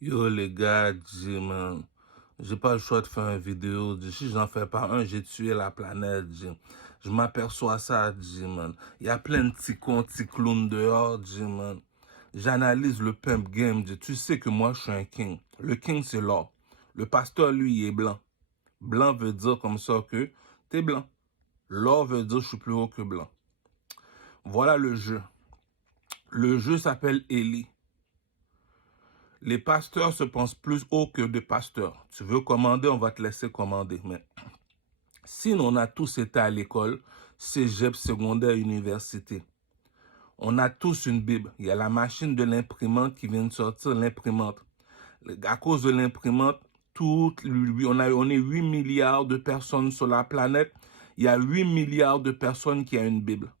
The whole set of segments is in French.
Yo les gars, man, j'ai pas le choix de faire une vidéo. Si j'en fais pas un, j'ai tué la planète. Je m'aperçois ça, man. Il y a plein de petits cons, petits clowns dehors, man. J'analyse le pimp game. Tu sais que moi, je suis un king. Le king, c'est l'or. Le pasteur, lui, il est blanc. Blanc veut dire comme ça que t'es blanc. L'or veut dire je suis plus haut que blanc. Voilà le jeu. Le jeu s'appelle Eli. Les pasteurs se pensent plus haut que des pasteurs. Tu veux commander, on va te laisser commander. Mais si on a tous été à l'école, cégep, secondaire, université, on a tous une Bible. Il y a la machine de l'imprimante qui vient de sortir, l'imprimante. À cause de l'imprimante, on est 8 milliards de personnes sur la planète. Il y a 8 milliards de personnes qui ont une Bible.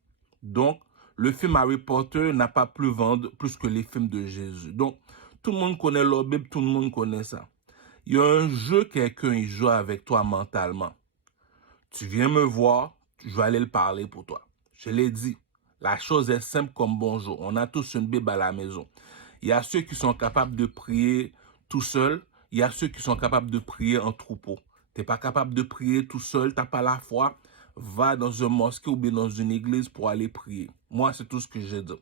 Donc, le film Harry Potter n'a pas plus vendu plus que les films de Jésus. Donc, tout le monde connaît leur Bible, tout le monde connaît ça. Il y a un jeu, quelqu'un il joue avec toi mentalement. Tu viens me voir, je vais aller le parler pour toi. Je l'ai dit, la chose est simple comme bonjour. On a tous une Bible à la maison. Il y a ceux qui sont capables de prier tout seul. Il y a ceux qui sont capables de prier en troupeau. Tu n'es pas capable de prier tout seul, tu n'as pas la foi. Va dans un mosquée ou bien dans une église pour aller prier. Moi, c'est tout ce que j'ai dit.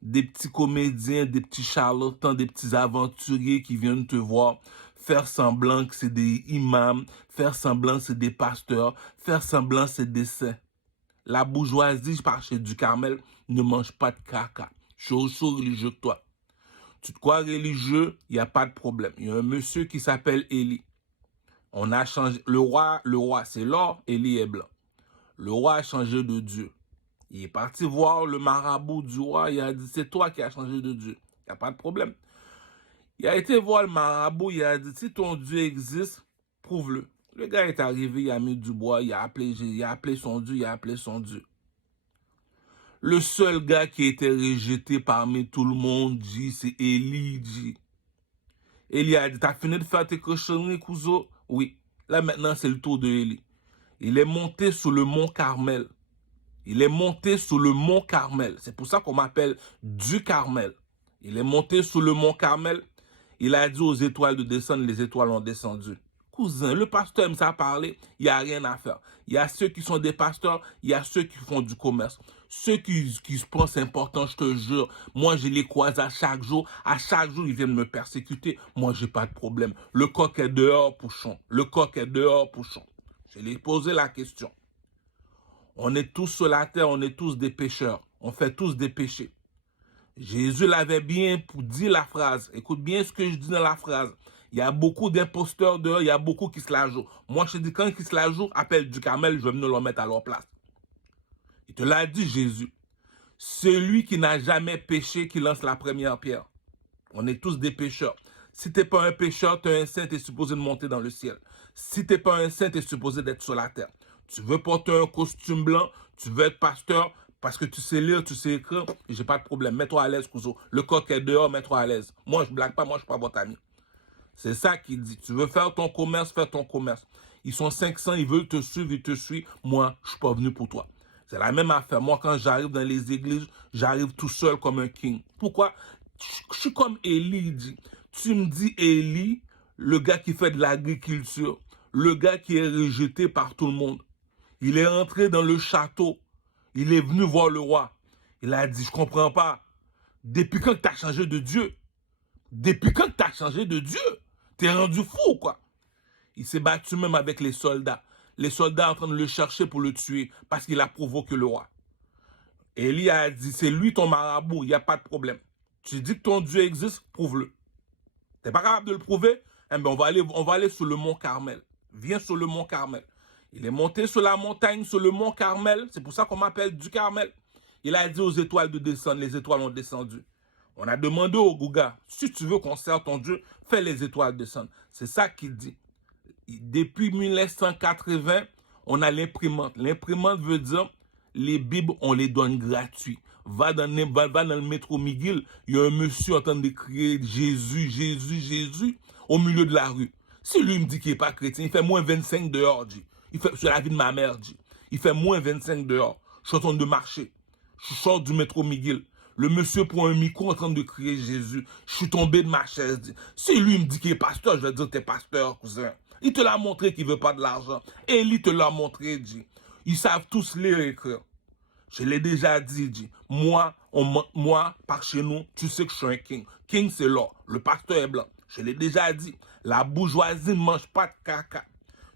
Des petits comédiens, des petits charlatans, des petits aventuriers qui viennent te voir, faire semblant que c'est des imams, faire semblant que c'est des pasteurs, faire semblant que c'est des saints. La bourgeoisie, par chez du Carmel, ne mange pas de caca. Je suis aussi religieux que toi. Tu te crois religieux, il n'y a pas de problème. Il y a un monsieur qui s'appelle Élie. On a changé. Le roi, c'est l'or, Élie est blanc. Le roi a changé de Dieu. Il est parti voir le marabout du roi. Il a dit, c'est toi qui as changé de Dieu. Il n'y a pas de problème. Il a été voir le marabout. Il a dit, si ton Dieu existe, prouve-le. Le gars est arrivé, il a mis du bois, il a appelé son Dieu, il a appelé son Dieu. Le seul gars qui a été rejeté parmi tout le monde, c'est Élie. Élie a dit, t'as fini de faire tes cochonneries, cousin? Oui. Là, maintenant, c'est le tour de Élie. Il est monté sur le mont Carmel. Il est monté sur le mont Carmel. C'est pour ça qu'on m'appelle du Carmel. Il est monté sur le mont Carmel. Il a dit aux étoiles de descendre, les étoiles ont descendu. Cousin, le pasteur aime ça parler, il n'y a rien à faire. Il y a ceux qui sont des pasteurs, il y a ceux qui font du commerce. Ceux qui se pensent importants, je te jure, moi je les croise à chaque jour ils viennent me persécuter, moi j'ai pas de problème. Le coq est dehors, pouchon. Le coq est dehors, pouchon. Je lui ai posé la question. On est tous sur la terre, on est tous des pécheurs. On fait tous des péchés. Jésus l'avait bien dit la phrase. Écoute bien ce que je dis dans la phrase. Il y a beaucoup d'imposteurs dehors, il y a beaucoup qui se la jouent. Moi, je te dis, quand ils se la jouent, appelle du Carmel, je vais venir leur mettre à leur place. Il te l'a dit, Jésus. Celui qui n'a jamais péché, qui lance la première pierre. On est tous des pécheurs. Si t'es pas un pécheur, t'es un saint, t'es supposé de monter dans le ciel. Si t'es pas un saint, t'es supposé d'être sur la terre. Tu veux porter un costume blanc, tu veux être pasteur, parce que tu sais lire, tu sais écrire, j'ai pas de problème. Mets-toi à l'aise, cousin. Le coq est dehors, mets-toi à l'aise. Moi, je blague pas, moi, je suis pas votre ami. C'est ça qu'il dit. Tu veux faire ton commerce, fais ton commerce. Ils sont 500, ils veulent te suivre, ils te suivent. Moi, je suis pas venu pour toi. C'est la même affaire. Moi, quand j'arrive dans les églises, j'arrive tout seul comme un king. Pourquoi? Je suis comme Élie dit. Tu me dis Élie, le gars qui fait de l'agriculture, le gars qui est rejeté par tout le monde. Il est entré dans le château. Il est venu voir le roi. Il a dit, je comprends pas. Depuis quand tu as changé de Dieu? Depuis quand tu as changé de Dieu? T'es rendu fou, quoi. Il s'est battu même avec les soldats. Les soldats en train de le chercher pour le tuer parce qu'il a provoqué le roi. Élie a dit, c'est lui ton marabout, il n'y a pas de problème. Tu dis que ton Dieu existe, prouve-le. T'es pas capable de le prouver? Eh bien, on va aller sur le mont Carmel. Viens sur le mont Carmel. Il est monté sur la montagne, sur le mont Carmel. C'est pour ça qu'on m'appelle du Carmel. Il a dit aux étoiles de descendre. Les étoiles ont descendu. On a demandé au Gouga, si tu veux qu'on serve ton Dieu, fais les étoiles descendre. C'est ça qu'il dit. Depuis 1980, on a l'imprimante. L'imprimante veut dire, les Bibles, on les donne gratuits. Va dans le métro McGill, il y a un monsieur en train de crier Jésus, Jésus, Jésus, au milieu de la rue. Si lui me dit qu'il n'est pas chrétien, il fait moins 25 dehors, dit. C'est la vie de ma mère, dit. Il fait moins 25 dehors. Je suis en train de marcher. Je sors du métro McGill. Le monsieur prend un micro en train de crier Jésus. Je suis tombé de ma chaise. Si lui me dit qu'il est pasteur, je vais dire t'es pasteur, cousin. Il te l'a montré qu'il veut pas de l'argent. Élie te l'a montré, dit. Ils savent tous lire et écrire. Je l'ai déjà dit. Moi, par chez nous, tu sais que je suis un king. King, c'est l'or. Le pasteur est blanc. Je l'ai déjà dit. La bourgeoisie ne mange pas de caca.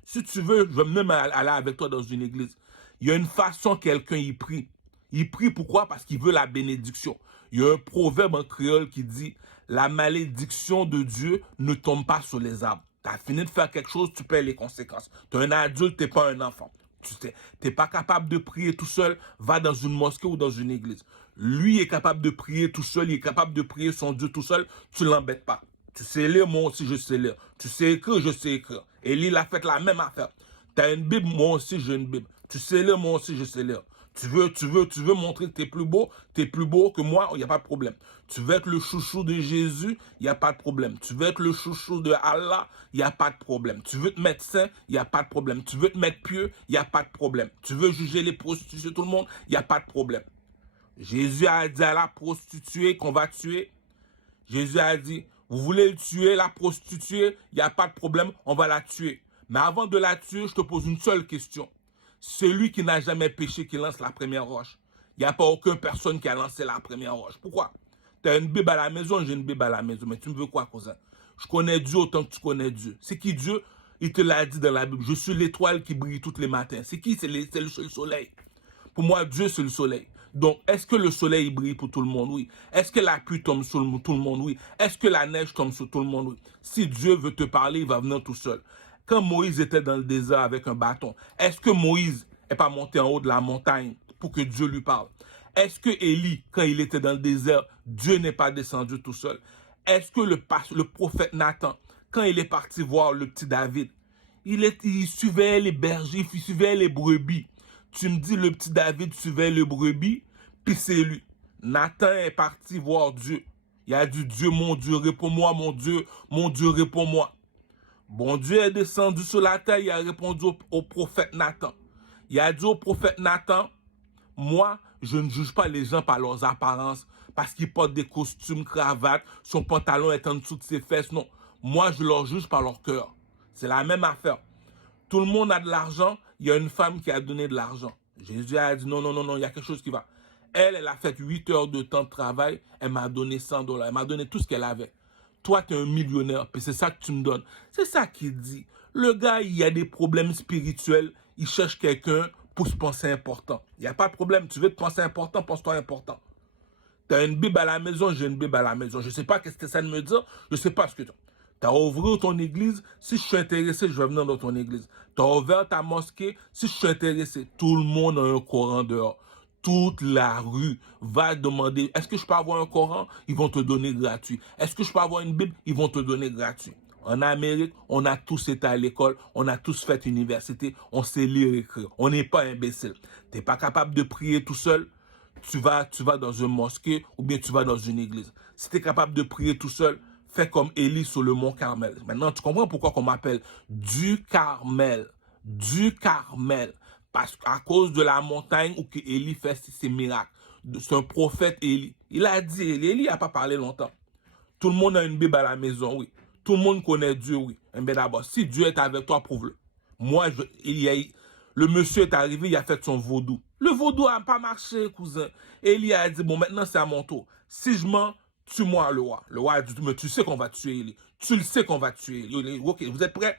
Si tu veux, je vais même aller avec toi dans une église. Il y a une façon quelqu'un y prie. Il prie pourquoi? Parce qu'il veut la bénédiction. Il y a un proverbe en créole qui dit « La malédiction de Dieu ne tombe pas sur les arbres. » Tu as fini de faire quelque chose, tu paies les conséquences. Tu es un adulte, tu n'es pas un enfant. Tu n'es pas capable de prier tout seul, va dans une mosquée ou dans une église. Lui est capable de prier tout seul, il est capable de prier son Dieu tout seul, tu ne l'embêtes pas. Tu sais lire, moi aussi je sais lire. Tu sais écrire, je sais écrire. Élie il a fait la même affaire. Tu as une Bible, moi aussi j'ai une Bible. Tu sais lire, moi aussi je sais lire. Tu veux montrer que tu es plus beau que moi, il n'y a pas de problème. Tu veux être le chouchou de Jésus, il n'y a pas de problème. Tu veux être le chouchou de Allah, il n'y a pas de problème. Tu veux te mettre saint, il n'y a pas de problème. Tu veux te mettre pieux, il n'y a pas de problème. Tu veux juger les prostituées, tout le monde, il n'y a pas de problème. Jésus a dit à la prostituée qu'on va tuer. Jésus a dit, vous voulez le tuer, la prostituée, il n'y a pas de problème, on va la tuer. Mais avant de la tuer, je te pose une seule question. Celui qui n'a jamais péché, qui lance la première roche. Il n'y a pas aucune personne qui a lancé la première roche. Pourquoi? Tu as une Bible à la maison, j'ai une Bible à la maison. Mais tu me veux quoi, cousin? Je connais Dieu autant que tu connais Dieu. C'est qui Dieu? Il te l'a dit dans la Bible. Je suis l'étoile qui brille tous les matins. C'est qui? C'est le soleil. Pour moi, Dieu, c'est le soleil. Donc, est-ce que le soleil brille pour tout le monde? Oui. Est-ce que la pluie tombe sur tout le monde? Oui. Est-ce que la neige tombe sur tout le monde? Oui. Si Dieu veut te parler, il va venir tout seul. Quand Moïse était dans le désert avec un bâton, est-ce que Moïse n'est pas monté en haut de la montagne pour que Dieu lui parle? Est-ce que Élie, quand il était dans le désert, Dieu n'est pas descendu tout seul? Est-ce que le prophète Nathan, quand il est parti voir le petit David, il suivait les bergers, il suivait les brebis. Tu me dis, le petit David suivait les brebis, puis c'est lui. Nathan est parti voir Dieu. Il a dit, Dieu, réponds-moi, mon Dieu, réponds-moi. Bon Dieu est descendu sur la terre, il a répondu au prophète Nathan. Il a dit au prophète Nathan, moi, je ne juge pas les gens par leurs apparences, parce qu'ils portent des costumes, cravates, son pantalon est en dessous de ses fesses. Non, moi, je leur juge par leur cœur. C'est la même affaire. Tout le monde a de l'argent, il y a une femme qui a donné de l'argent. Jésus a dit, non, il y a quelque chose qui va. Elle a fait 8 heures de temps de travail, elle m'a donné $100, elle m'a donné tout ce qu'elle avait. Toi, tu es un millionnaire, puis c'est ça que tu me donnes. C'est ça qu'il dit. Le gars, il y a des problèmes spirituels, il cherche quelqu'un pour se penser important. Il n'y a pas de problème, tu veux te penser important, pense-toi important. Tu as une Bible à la maison, j'ai une Bible à la maison. Je ne sais pas qu'est-ce que ça de me dire, je ne sais pas ce que tu as. Tu as ouvert ton église, si je suis intéressé, je vais venir dans ton église. Tu as ouvert ta mosquée, si je suis intéressé, tout le monde a un Coran dehors. Toute la rue va demander, est-ce que je peux avoir un Coran? Ils vont te donner gratuit. Est-ce que je peux avoir une Bible? Ils vont te donner gratuit. En Amérique, on a tous été à l'école, on a tous fait université, on sait lire et écrire. On n'est pas imbécile. Tu n'es pas capable de prier tout seul, tu vas dans une mosquée ou bien tu vas dans une église. Si tu es capable de prier tout seul, fais comme Élie sur le mont Carmel. Maintenant, tu comprends pourquoi on m'appelle du Carmel. Du Carmel. Parce qu'à cause de la montagne où que Élie fait ses miracles. C'est un prophète Élie. Il a dit, Élie n'a pas parlé longtemps. Tout le monde a une Bible à la maison, oui. Tout le monde connaît Dieu, oui. Mais d'abord, si Dieu est avec toi, prouve-le. Moi, le monsieur est arrivé, il a fait son vaudou. Le vaudou n'a pas marché, cousin. Élie a dit, bon, maintenant c'est à mon tour. Si je mens, tue-moi le roi. Le roi a dit, mais tu sais qu'on va tuer Élie. Tu le sais qu'on va tuer Élie. Ok, vous êtes prêts?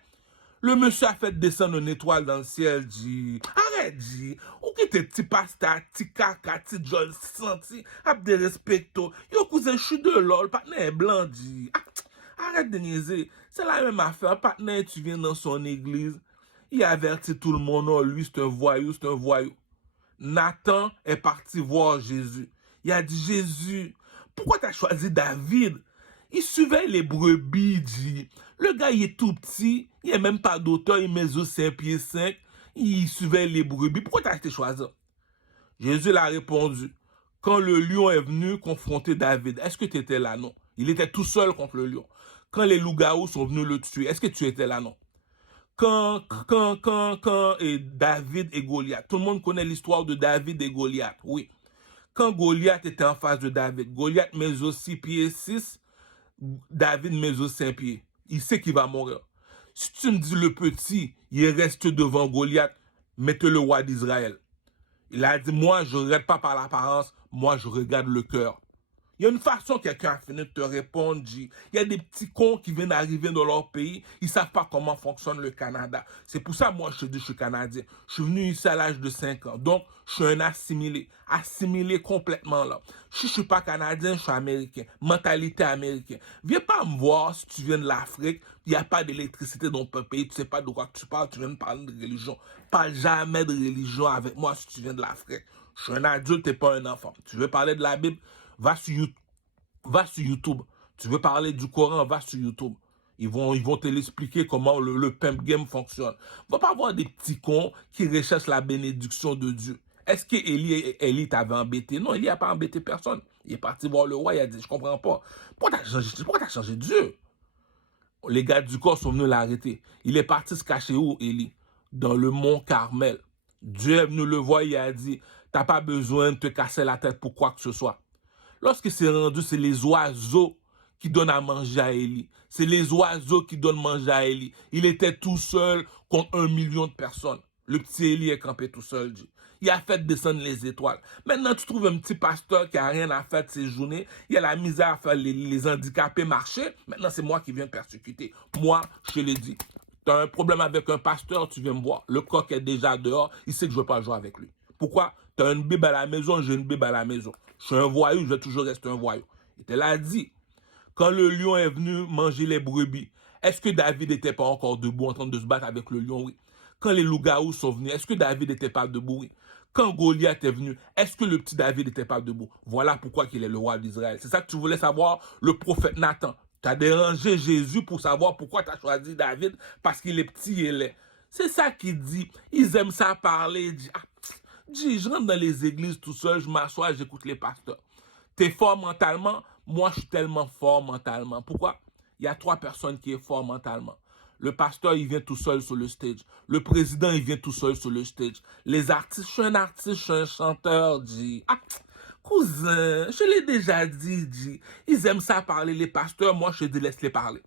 Le monsieur a fait descendre une étoile dans le ciel, dit. Arrête, dit. Ok, t'es petit pasta, petit caca, petit John senti, ap de respecto. Yo, cousin, je suis de lol, partenaire blanc, dit. Arrête de niaiser. C'est la même affaire. Partenaire, tu viens dans son église. Il avertit tout le monde. Oh, lui, c'est un voyou, c'est un voyou. Nathan est parti voir Jésus. Il a dit, Jésus, pourquoi tu as choisi David? Il suivait les brebis, dit. Le gars, il est tout petit. Il n'est même pas d'auteur. Il mesure 5 pieds 5. Il suivait les brebis. Pourquoi tu as été choisi? Jésus l'a répondu. Quand le lion est venu confronter David, est-ce que tu étais là? Non. Il était tout seul contre le lion. Quand les loups-garous sont venus le tuer, est-ce que tu étais là? Non. Quand et David et Goliath, tout le monde connaît l'histoire de David et Goliath, oui. Quand Goliath était en face de David, Goliath mesure 6 pieds 6, David mesure 5 pieds. Il sait qu'il va mourir. Si tu me dis le petit, il reste devant Goliath, mettez le roi d'Israël. Il a dit, moi, je ne regarde pas par l'apparence, moi, je regarde le cœur. Il y a une façon quelqu'un a fini de te répondre, G. Il y a des petits cons qui viennent d'arriver dans leur pays, ils ne savent pas comment fonctionne le Canada. C'est pour ça, moi, je te dis, je suis Canadien. Je suis venu ici à l'âge de 5 ans. Donc, je suis un assimilé complètement là. Si je ne suis pas Canadien, je suis Américain. Mentalité américaine. Viens pas me voir si tu viens de l'Afrique, il n'y a pas d'électricité dans ton pays, tu ne sais pas de quoi tu parles, tu viens de parler de religion. Parle jamais de religion avec moi si tu viens de l'Afrique. Je suis un adulte, tu n'es pas un enfant. Tu veux parler de la Bible? Va sur YouTube. Tu veux parler du Coran, va sur YouTube. Ils vont te l'expliquer comment le pimp game fonctionne. Va pas avoir des petits cons qui recherchent la bénédiction de Dieu. Est-ce que Élie t'avait embêté? Non, Élie n'a pas embêté personne. Il est parti voir le roi, il a dit, je comprends pas. Pourquoi t'as changé Dieu? Les gars du corps sont venus l'arrêter. Il est parti se cacher où, Élie? Dans le mont Carmel. Dieu est venu le voir, il a dit, t'as pas besoin de te casser la tête pour quoi que ce soit. Lorsque c'est rendu, c'est les oiseaux qui donnent à manger à Élie. C'est les oiseaux qui donnent à manger à Élie. Il était tout seul contre 1 million de personnes. Le petit Élie est campé tout seul, dit. Il a fait descendre les étoiles. Maintenant, tu trouves un petit pasteur qui n'a rien à faire de ses journées. Il a la misère à faire les handicapés marcher. Maintenant, c'est moi qui viens te persécuter. Moi, je te l'ai dit. Tu as un problème avec un pasteur, tu viens me voir. Le coq est déjà dehors. Il sait que je ne veux pas jouer avec lui. Pourquoi? Tu as une Bible à la maison, j'ai une Bible à la maison. Je suis un voyou, je vais toujours rester un voyou. Il te l'a dit. Quand le lion est venu manger les brebis, est-ce que David n'était pas encore debout en train de se battre avec le lion? Oui. Quand les loups-garous sont venus, est-ce que David n'était pas debout? Oui. Quand Goliath est venu, est-ce que le petit David n'était pas debout? Voilà pourquoi il est le roi d'Israël. C'est ça que tu voulais savoir, le prophète Nathan. Tu as dérangé Jésus pour savoir pourquoi tu as choisi David, parce qu'il est petit et laid. C'est ça qu'il dit. Ils aiment ça parler. Je rentre dans les églises tout seul, je m'assois, j'écoute les pasteurs. T'es fort mentalement? Moi, je suis tellement fort mentalement. Pourquoi? Il y a 3 personnes qui sont fort mentalement. Le pasteur, il vient tout seul sur le stage. Le président, il vient tout seul sur le stage. Les artistes, je suis un artiste, je suis un chanteur, dit. Cousin, je l'ai déjà dit, dit. Ils aiment ça parler, les pasteurs. Moi, je te dis, laisse-les parler.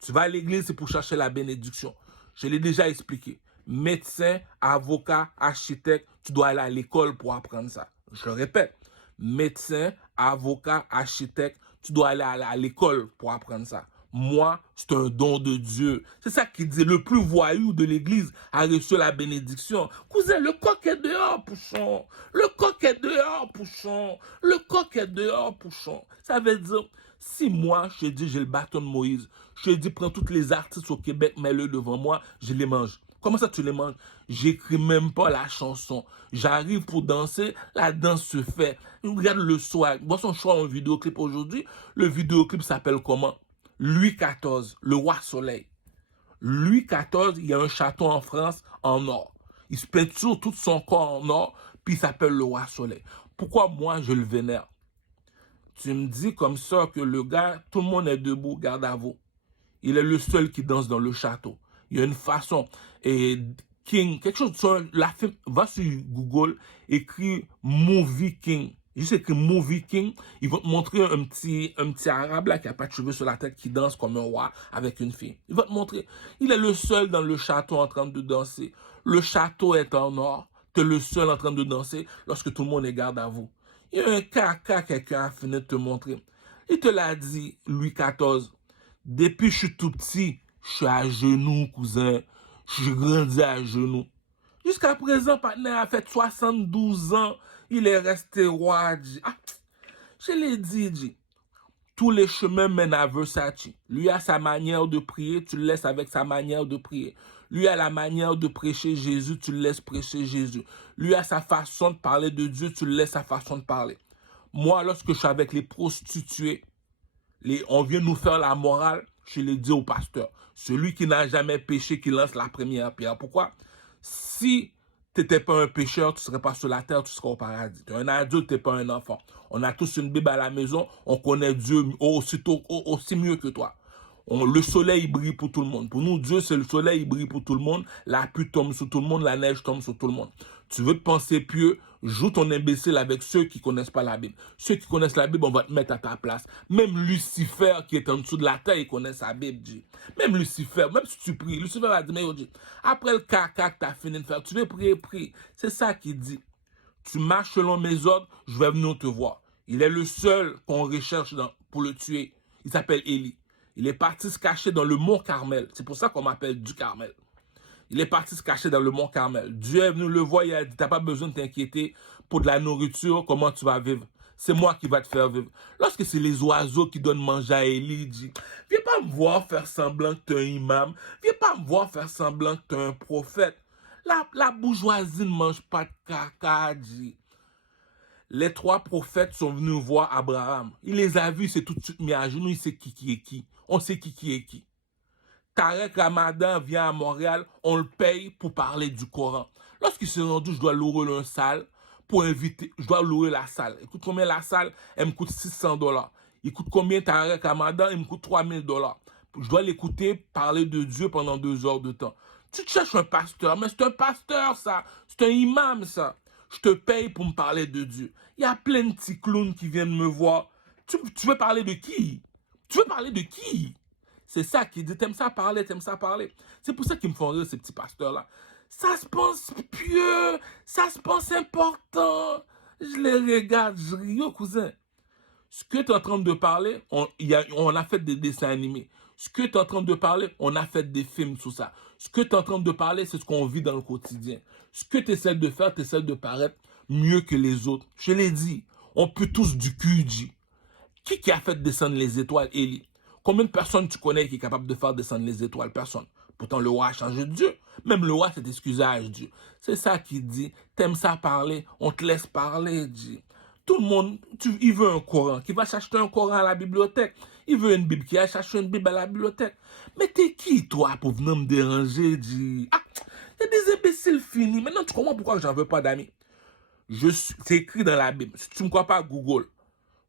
Tu vas à l'église, c'est pour chercher la bénédiction. Je l'ai déjà expliqué. Médecin, avocat, architecte, tu dois aller à l'école pour apprendre ça. Je le répète. Médecin, avocat, architecte, tu dois aller à l'école pour apprendre ça. Moi, c'est un don de Dieu. C'est ça qui dit, le plus voyou de l'église a reçu la bénédiction. Cousin, le coq est dehors, pouchon. Le coq est dehors, pouchon. Le coq est dehors, pouchon. Ça veut dire, si moi, je te dis, j'ai le bâton de Moïse, je te dis, prends tous les artistes au Québec, mets-le devant moi, je les mange. Comment ça tu les manges? J'écris même pas la chanson. J'arrive pour danser, la danse se fait. Regarde le swag. Moi, son choix en vidéoclip aujourd'hui. Le vidéoclip s'appelle comment? Louis XIV, le roi soleil. Louis XIV, il y a un château en France en or. Il se peinture tout son corps en or, puis il s'appelle le roi soleil. Pourquoi moi, je le vénère? Tu me dis comme ça que le gars, tout le monde est debout, garde à vous. Il est le seul qui danse dans le château. Il y a une façon. Et King, quelque chose sur la film, va sur Google, écris Movie King. Juste écrit Movie King. Ils vont te montrer un petit arabe là qui n'a pas de cheveux sur la tête qui danse comme un roi avec une fille. Il va te montrer. Il est le seul dans le château en train de danser. Le château est en or. Tu es le seul en train de danser lorsque tout le monde est garde à vous. Il y a un caca quelqu'un a fini de te montrer. Il te l'a dit, Louis XIV. Depuis que je suis tout petit, je suis à genoux, cousin. Je grandis à genoux. Jusqu'à présent, partenaire a fait 72 ans. Il est resté roi. Je l'ai dit. Tous les chemins mènent à Versace. Lui a sa manière de prier, tu le laisses avec sa manière de prier. Lui a la manière de prêcher Jésus, tu le laisses prêcher Jésus. Lui a sa façon de parler de Dieu, tu le laisses sa façon de parler. Moi, lorsque je suis avec les prostituées, on vient nous faire la morale, je l'ai dit au pasteur. Celui qui n'a jamais péché, qui lance la première pierre. Pourquoi? Si tu n'étais pas un pécheur, tu ne serais pas sur la terre, tu serais au paradis. Tu es un adulte, tu n'es pas un enfant. On a tous une Bible à la maison, on connaît Dieu aussi mieux que toi. Le soleil brille pour tout le monde. Pour nous, Dieu, c'est le soleil, il brille pour tout le monde. La pluie tombe sur tout le monde, la neige tombe sur tout le monde. Tu veux te penser pieux, joue ton imbécile avec ceux qui connaissent pas la Bible. Ceux qui connaissent la Bible, on va te mettre à ta place. Même Lucifer, qui est en dessous de la terre, il connaît sa Bible, dit. Même Lucifer, même si tu pries, Lucifer va dire, mais dit, après le caca que tu as fini de faire, tu veux prier, prie. C'est ça qu'il dit. Tu marches selon mes ordres, je vais venir te voir. Il est le seul qu'on recherche pour le tuer. Il s'appelle Élie. Il est parti se cacher dans le mont Carmel. C'est pour ça qu'on m'appelle du Carmel. Il est parti se cacher dans le mont Carmel. Dieu est venu le voir, il a dit, t'as pas besoin de t'inquiéter pour de la nourriture, comment tu vas vivre. C'est moi qui va te faire vivre. Lorsque c'est les oiseaux qui donnent manger à Élie, il dit, viens pas me voir faire semblant que tu es un imam. Viens pas me voir faire semblant que tu es un prophète. La bourgeoisie ne mange pas de caca, dit. Les 3 prophètes sont venus voir Abraham. Il les a vus, il s'est tout de suite mis à genoux, il sait qui est qui. On sait qui est qui. Tarek Ramadan vient à Montréal, on le paye pour parler du Coran. Lorsqu'il s'est rendu, je dois louer une salle pour inviter, je dois louer la salle. Il coûte combien la salle? Elle me coûte $600. Il coûte combien Tarek Ramadan? Il me coûte $3000. Je dois l'écouter parler de Dieu pendant 2 heures de temps. Tu te cherches un pasteur, mais c'est un pasteur ça, c'est un imam ça. Je te paye pour me parler de Dieu. Il y a plein de petits clowns qui viennent me voir. Tu veux parler de qui? Tu veux parler de qui? C'est ça qui dit, t'aimes ça parler, t'aimes ça parler. C'est pour ça qu'ils me font rire, ces petits pasteurs-là. Ça se pense pieux, ça se pense important. Je les regarde, je ris, yo, cousin. Ce que tu es en train de parler, on a fait des dessins animés. Ce que tu es en train de parler, on a fait des films sur ça. Ce que tu es en train de parler, c'est ce qu'on vit dans le quotidien. Ce que tu essaies de faire, tu essaies de paraître mieux que les autres. Je l'ai dit, on peut tous du QG. Qui a fait descendre les étoiles, Élie? Combien de personnes tu connais qui est capable de faire descendre les étoiles? Personne. Pourtant, le roi a changé de Dieu. Même le roi s'est excusé à Dieu. C'est ça qu'il dit. T'aimes ça parler, on te laisse parler, dit. Tout le monde, il veut un Coran, qui va s'acheter un Coran à la bibliothèque. Il veut une Bible, qui va s'acheter une Bible à la bibliothèque. Mais t'es qui, toi, pour venir me déranger, dit? Ah, il y a des imbéciles finis. Maintenant, tu comprends pourquoi j'en veux pas d'amis. C'est écrit dans la Bible. Si tu ne me crois pas, Google.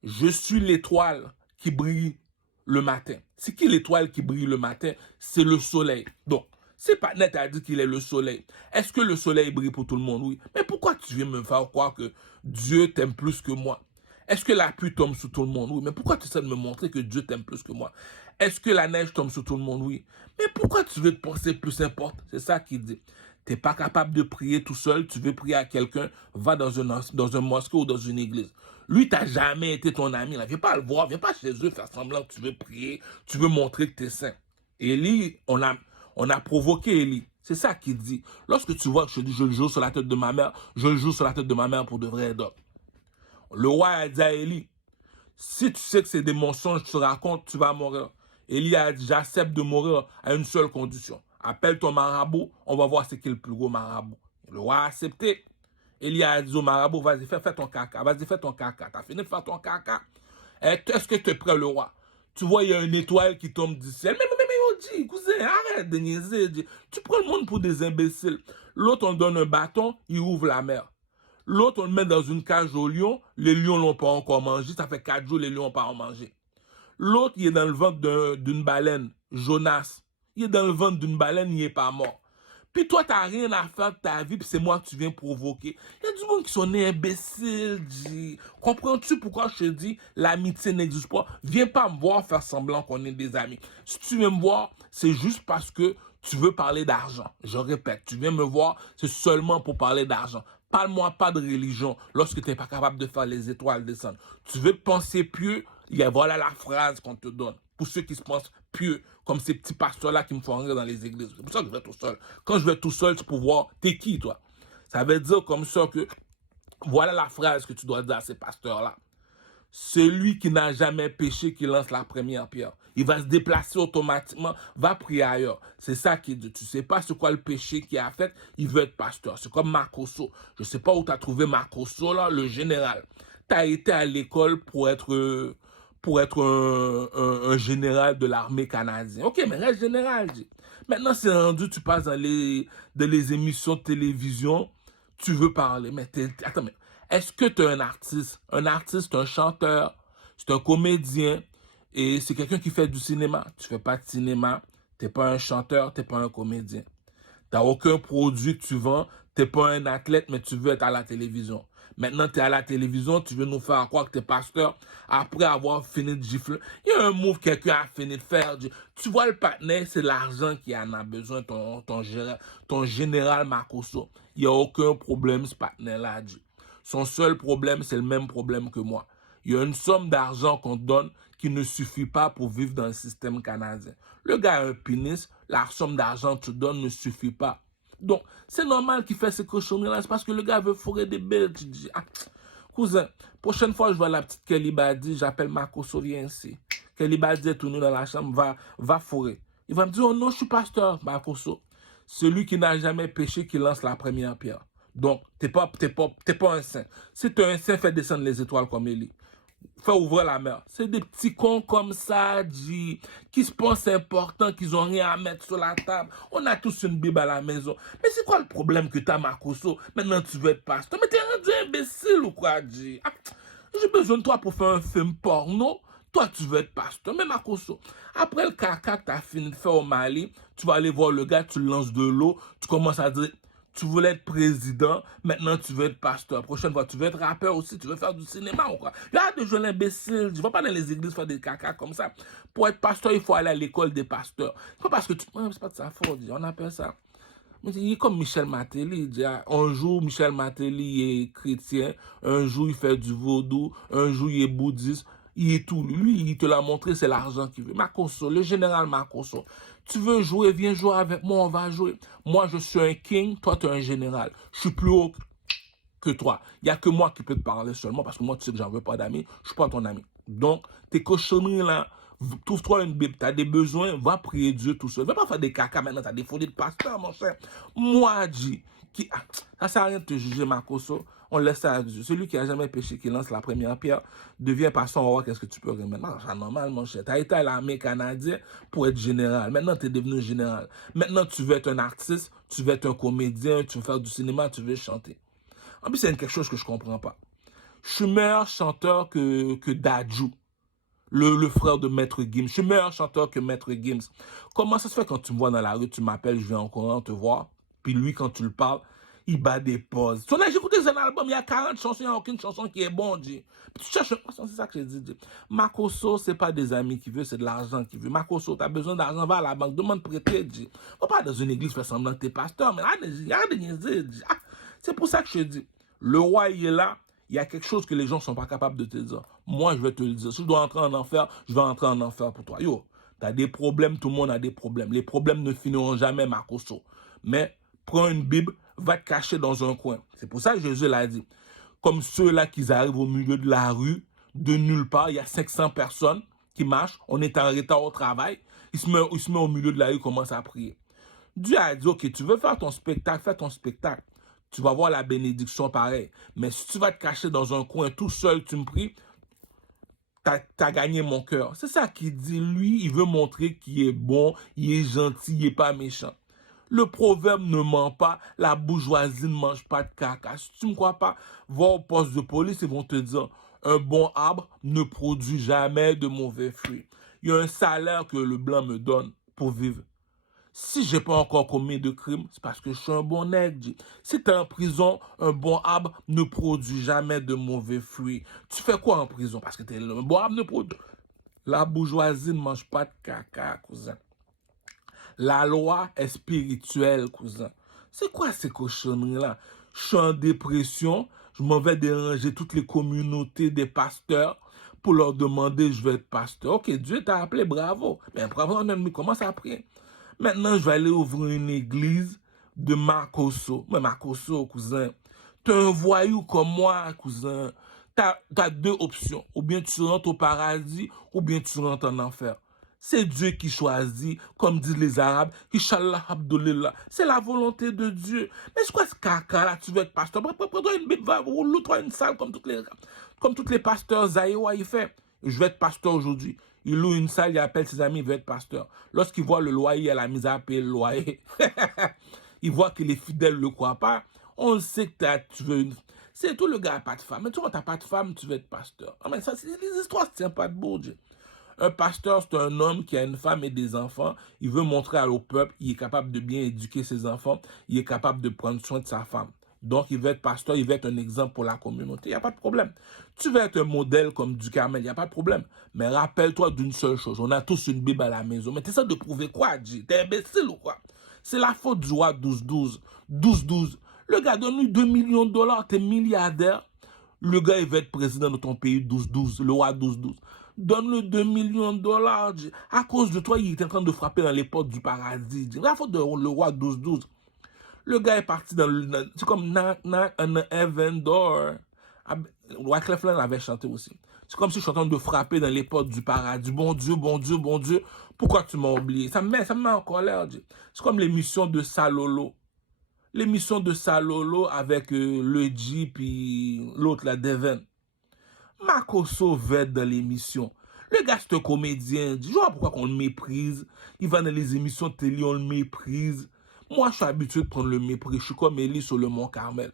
Je suis l'étoile qui brille le matin. C'est qui l'étoile qui brille le matin? C'est le soleil. Donc, c'est pas net à dire qu'il est le soleil. Est-ce que le soleil brille pour tout le monde? Oui. Mais pourquoi tu viens me faire croire que Dieu t'aime plus que moi? Est-ce que la pluie tombe sur tout le monde? Oui. Mais pourquoi tu essaies de me montrer que Dieu t'aime plus que moi? Est-ce que la neige tombe sur tout le monde? Oui. Mais pourquoi tu veux te penser plus important? C'est ça qu'il dit. Tu n'es pas capable de prier tout seul, tu veux prier à quelqu'un, va dans un mosquée ou dans une église. Lui, tu n'as jamais été ton ami. Là. Viens pas le voir, viens pas chez eux faire semblant que tu veux prier, tu veux montrer que tu es saint. Élie, on a provoqué Élie. C'est ça qu'il dit. Lorsque tu vois que je te dis, je le joue sur la tête de ma mère, je le joue sur la tête de ma mère pour de vrai. Donc, le roi a dit à Élie, si tu sais que c'est des mensonges que tu racontes, tu vas mourir. Élie a dit, j'accepte de mourir à une seule condition. Appelle ton marabout, on va voir c'est qui le plus gros marabout. Le roi a accepté. Élie a dit au marabout, vas-y, fais ton caca. Vas-y, fais ton caca. T'as fini de faire ton caca. Est-ce que tu es prêt, le roi? Tu vois, il y a une étoile qui tombe du ciel. Mais, dis, cousin, arrête de niaiser. Tu prends le monde pour des imbéciles. L'autre, on donne un bâton, il ouvre la mer. L'autre, on le met dans une cage aux lions. Les lions l'ont pas encore mangé. Ça fait 4 jours, les lions n'ont pas en mangé. L'autre, il est dans le ventre d'une baleine, Jonas. Il est dans le ventre d'une baleine, il n'est pas mort. Puis toi, tu n'as rien à faire de ta vie, puis c'est moi que tu viens provoquer. Il y a du monde qui sont nés imbéciles, dit. Comprends-tu pourquoi je te dis, l'amitié n'existe pas? Viens pas me voir faire semblant qu'on est des amis. Si tu viens me voir, c'est juste parce que tu veux parler d'argent. Je répète, tu viens me voir, c'est seulement pour parler d'argent. Parle-moi pas de religion lorsque tu n'es pas capable de faire les étoiles descendre. Tu veux te penser pieux, voilà la phrase qu'on te donne. Pour ceux qui se pensent pieux, comme ces petits pasteurs-là qui me font rire dans les églises. C'est pour ça que je vais tout seul. Quand je vais tout seul, c'est pour voir, t'es qui, toi? Ça veut dire comme ça que, voilà la phrase que tu dois dire à ces pasteurs-là. Celui qui n'a jamais péché, qui lance la première pierre. Il va se déplacer automatiquement, va prier ailleurs. C'est ça qu'il dit. Tu ne sais pas c'est quoi le péché qu'il a fait, il veut être pasteur. C'est comme Makosso. Je ne sais pas où tu as trouvé Makosso, là, le général. Tu as été à l'école pour être un général de l'armée canadienne. Ok, mais reste général, dit. Maintenant, c'est rendu, tu passes dans les émissions de télévision, tu veux parler. Mais attends, mais est-ce que tu es un artiste? Un artiste, c'est un chanteur, c'est un comédien. Et c'est quelqu'un qui fait du cinéma. Tu fais pas de cinéma, t'es pas un chanteur, t'es pas un comédien. T'as aucun produit que tu vends, t'es pas un athlète, mais tu veux être à la télévision. Maintenant, tu es à la télévision, tu veux nous faire croire que tu es pasteur après avoir fini de gifler. Il y a un move que quelqu'un a fini de faire. Tu vois, le partenaire, c'est l'argent qui en a besoin, ton général Makoso. Il n'y a aucun problème, ce partenaire-là. Son seul problème, c'est le même problème que moi. Il y a une somme d'argent qu'on te donne qui ne suffit pas pour vivre dans le système canadien. Le gars a un pénis, la somme d'argent que tu donnes ne suffit pas. Donc, c'est normal qu'il fait ces cochonneries-là. C'est parce que le gars veut fourrer des belles. Tu dis, ah, cousin, prochaine fois je vois la petite Kelly Badi, j'appelle Makoso, viens ici. Kelly Badi est tourné dans la chambre, va fourrer. Il va me dire, oh non, je suis pasteur, Makoso. Celui qui n'a jamais péché, qui lance la première pierre. Donc, t'es pas un saint. Si t'es un saint, fais descendre les étoiles comme Élie. Fais ouvrir la mer. C'est des petits cons comme ça, qui se pensent importants, qu'ils ont rien à mettre sur la table. On a tous une Bible à la maison. Mais c'est quoi le problème que t'as, Makoso? Maintenant, tu veux être pasteur. Mais t'es rendu imbécile ou quoi, G? Ah, j'ai besoin de toi pour faire un film porno. Toi, tu veux être pasteur. Mais Makoso, après le caca que t'as fini de faire au Mali, tu vas aller voir le gars, tu le lances de l'eau, tu commences à dire... Tu voulais être président, maintenant tu veux être pasteur. Prochaine fois, tu veux être rappeur aussi, tu veux faire du cinéma ou quoi. Il y a des jeunes imbéciles, tu vas pas dans les églises faire des caca comme ça. Pour être pasteur, il faut aller à l'école des pasteurs. C'est pas parce que tu... c'est pas de sa faute, on appelle ça. Mais il est comme Michel Matéli. Un jour, Michel Matéli est chrétien, un jour, il fait du vaudou, un jour, il est bouddhiste. Il est tout. Lui, il te l'a montré, c'est l'argent qu'il veut. Makoso, le général Makoso. Tu veux jouer, viens jouer avec moi, on va jouer. Moi, je suis un king, toi, tu es un général. Je suis plus haut que toi. Il n'y a que moi qui peux te parler seulement, parce que moi, tu sais que j'en veux pas d'amis. Je suis pas ton ami. Donc, tes cochonneries là, trouve-toi une Bible. Tu as des besoins, va prier Dieu tout seul. Va pas faire des caca maintenant, tu as des folies de pasteur, mon cher. Moi, ça sert à rien de te juger, Makoso. On laisse ça à Dieu. Celui qui a jamais péché, qui lance la première pierre, devient pasteur, on va voir qu'est-ce que tu peux remettre. Non, c'est normal, mon cher. Tu as été à l'armée canadienne pour être général. Maintenant, tu es devenu général. Maintenant, tu veux être un artiste, tu veux être un comédien, tu veux faire du cinéma, tu veux chanter. En plus, c'est quelque chose que je comprends pas. Je suis meilleur chanteur que Dadju, le frère de Maître Gims. Je suis meilleur chanteur que Maître Gims. Comment ça se fait quand tu me vois dans la rue, tu m'appelles, je viens en courant te voir, puis lui, quand tu le parles, il bat des pauses. Tu as écouté un album, il y a 40 chansons, il n'y a aucune chanson qui est bonne, Puis tu cherches, c'est ça que j'ai dit, Makoso, c'est pas des amis qui veulent, c'est de l'argent qui veut. Makoso, tu as besoin d'argent, va à la banque, demande prêter, Faut pas dans une église faire semblant que t'es pasteur, mais arrête de niaiser, c'est pour ça que je te dis, le roi, il est là, il y a quelque chose que les gens ne sont pas capables de te dire. Moi, je vais te le dire. Si je dois entrer en enfer, je vais entrer en enfer pour toi. Yo, tu as des problèmes, tout le monde a des problèmes. Les problèmes ne finiront jamais, Makoso. Mais prends une Bible, va te cacher dans un coin. C'est pour ça que Jésus l'a dit. Comme ceux-là qui arrivent au milieu de la rue, de nulle part, il y a 500 personnes qui marchent, on est en retard au travail, il se met au milieu de la rue, il commence à prier. Dieu a dit, ok, tu veux faire ton spectacle, fais ton spectacle. Tu vas voir la bénédiction pareil. Mais si tu vas te cacher dans un coin tout seul, tu me pries, t'as gagné mon cœur. C'est ça qu'il dit. Lui, il veut montrer qu'il est bon, il est gentil, il n'est pas méchant. Le proverbe ne ment pas, la bourgeoisie ne mange pas de caca. Si tu ne me crois pas, va au poste de police, ils vont te dire, un bon arbre ne produit jamais de mauvais fruits. Il y a un salaire que le blanc me donne pour vivre. Si j'ai pas encore commis de crime, c'est parce que je suis un bon nègre. Si tu es en prison, un bon arbre ne produit jamais de mauvais fruits. Tu fais quoi en prison? Parce que un bon arbre ne produit... La bourgeoisie ne mange pas de caca, cousin. La loi est spirituelle, cousin. C'est quoi ces cochonneries-là? Je suis en dépression, je m'en vais déranger toutes les communautés des pasteurs pour leur demander je veux être pasteur. Ok, Dieu t'a appelé, bravo. Mais bravo, on ennemi commence à prier. Maintenant, je vais aller ouvrir une église de Makoso. Mais Makoso, cousin, t'es un voyou comme moi, cousin. T'as deux options. Ou bien tu rentres au paradis, ou bien tu rentres en enfer. C'est Dieu qui choisit, comme disent les Arabes, Inch'Allah Abdulillah. C'est la volonté de Dieu. Mais c'est quoi ce caca là? Tu veux être pasteur? Prends-toi une Bible, loue-toi une salle comme tous les pasteurs Zaïwa, il fait. Je vais être pasteur aujourd'hui. Il loue une salle, il appelle ses amis, il veut être pasteur. Lorsqu'il voit le loyer, elle a mis à payer le loyer. Il voit que les fidèles ne le croient pas. On sait que tu veux une... C'est tout, le gars n'a pas de femme. Mais toi, tu n'as pas de femme, tu veux être pasteur. Ah, mais ça, les histoires ne tiennent pas debout, Dieu. Un pasteur, c'est un homme qui a une femme et des enfants. Il veut montrer au peuple, il est capable de bien éduquer ses enfants, il est capable de prendre soin de sa femme. Donc, il veut être pasteur, il veut être un exemple pour la communauté. Il n'y a pas de problème. Tu veux être un modèle comme Duhamel, il n'y a pas de problème. Mais rappelle-toi d'une seule chose. On a tous une Bible à la maison. Mais t'essaies de prouver quoi, G? T'es imbécile ou quoi? C'est la faute du roi 12-12. 12-12. Le gars donne-lui 2 millions de dollars, t'es milliardaire. Le gars, il veut être président de ton pays 12-12, le roi 12-12. Donne-le 2 millions de dollars. À cause de toi, il est en train de frapper dans les portes du paradis. La faute de le roi 12-12. Le gars est parti dans le... C'est comme Knock Knock on the Heaven Door. Wyclef Jean avait chanté aussi. C'est comme si je suis en train de frapper dans les portes du paradis. Bon Dieu, bon Dieu, bon Dieu. Pourquoi tu m'as oublié? Ça me met en colère. C'est comme l'émission de Salolo. L'émission de Salolo avec le G puis l'autre, la Devin. Makoso va être dans l'émission. Le gars, c'est un comédien. Je vois pourquoi on le méprise. Il va dans les émissions de télé, on le méprise. Moi, je suis habitué de prendre le mépris. Je suis comme Élie sur le Mont Carmel.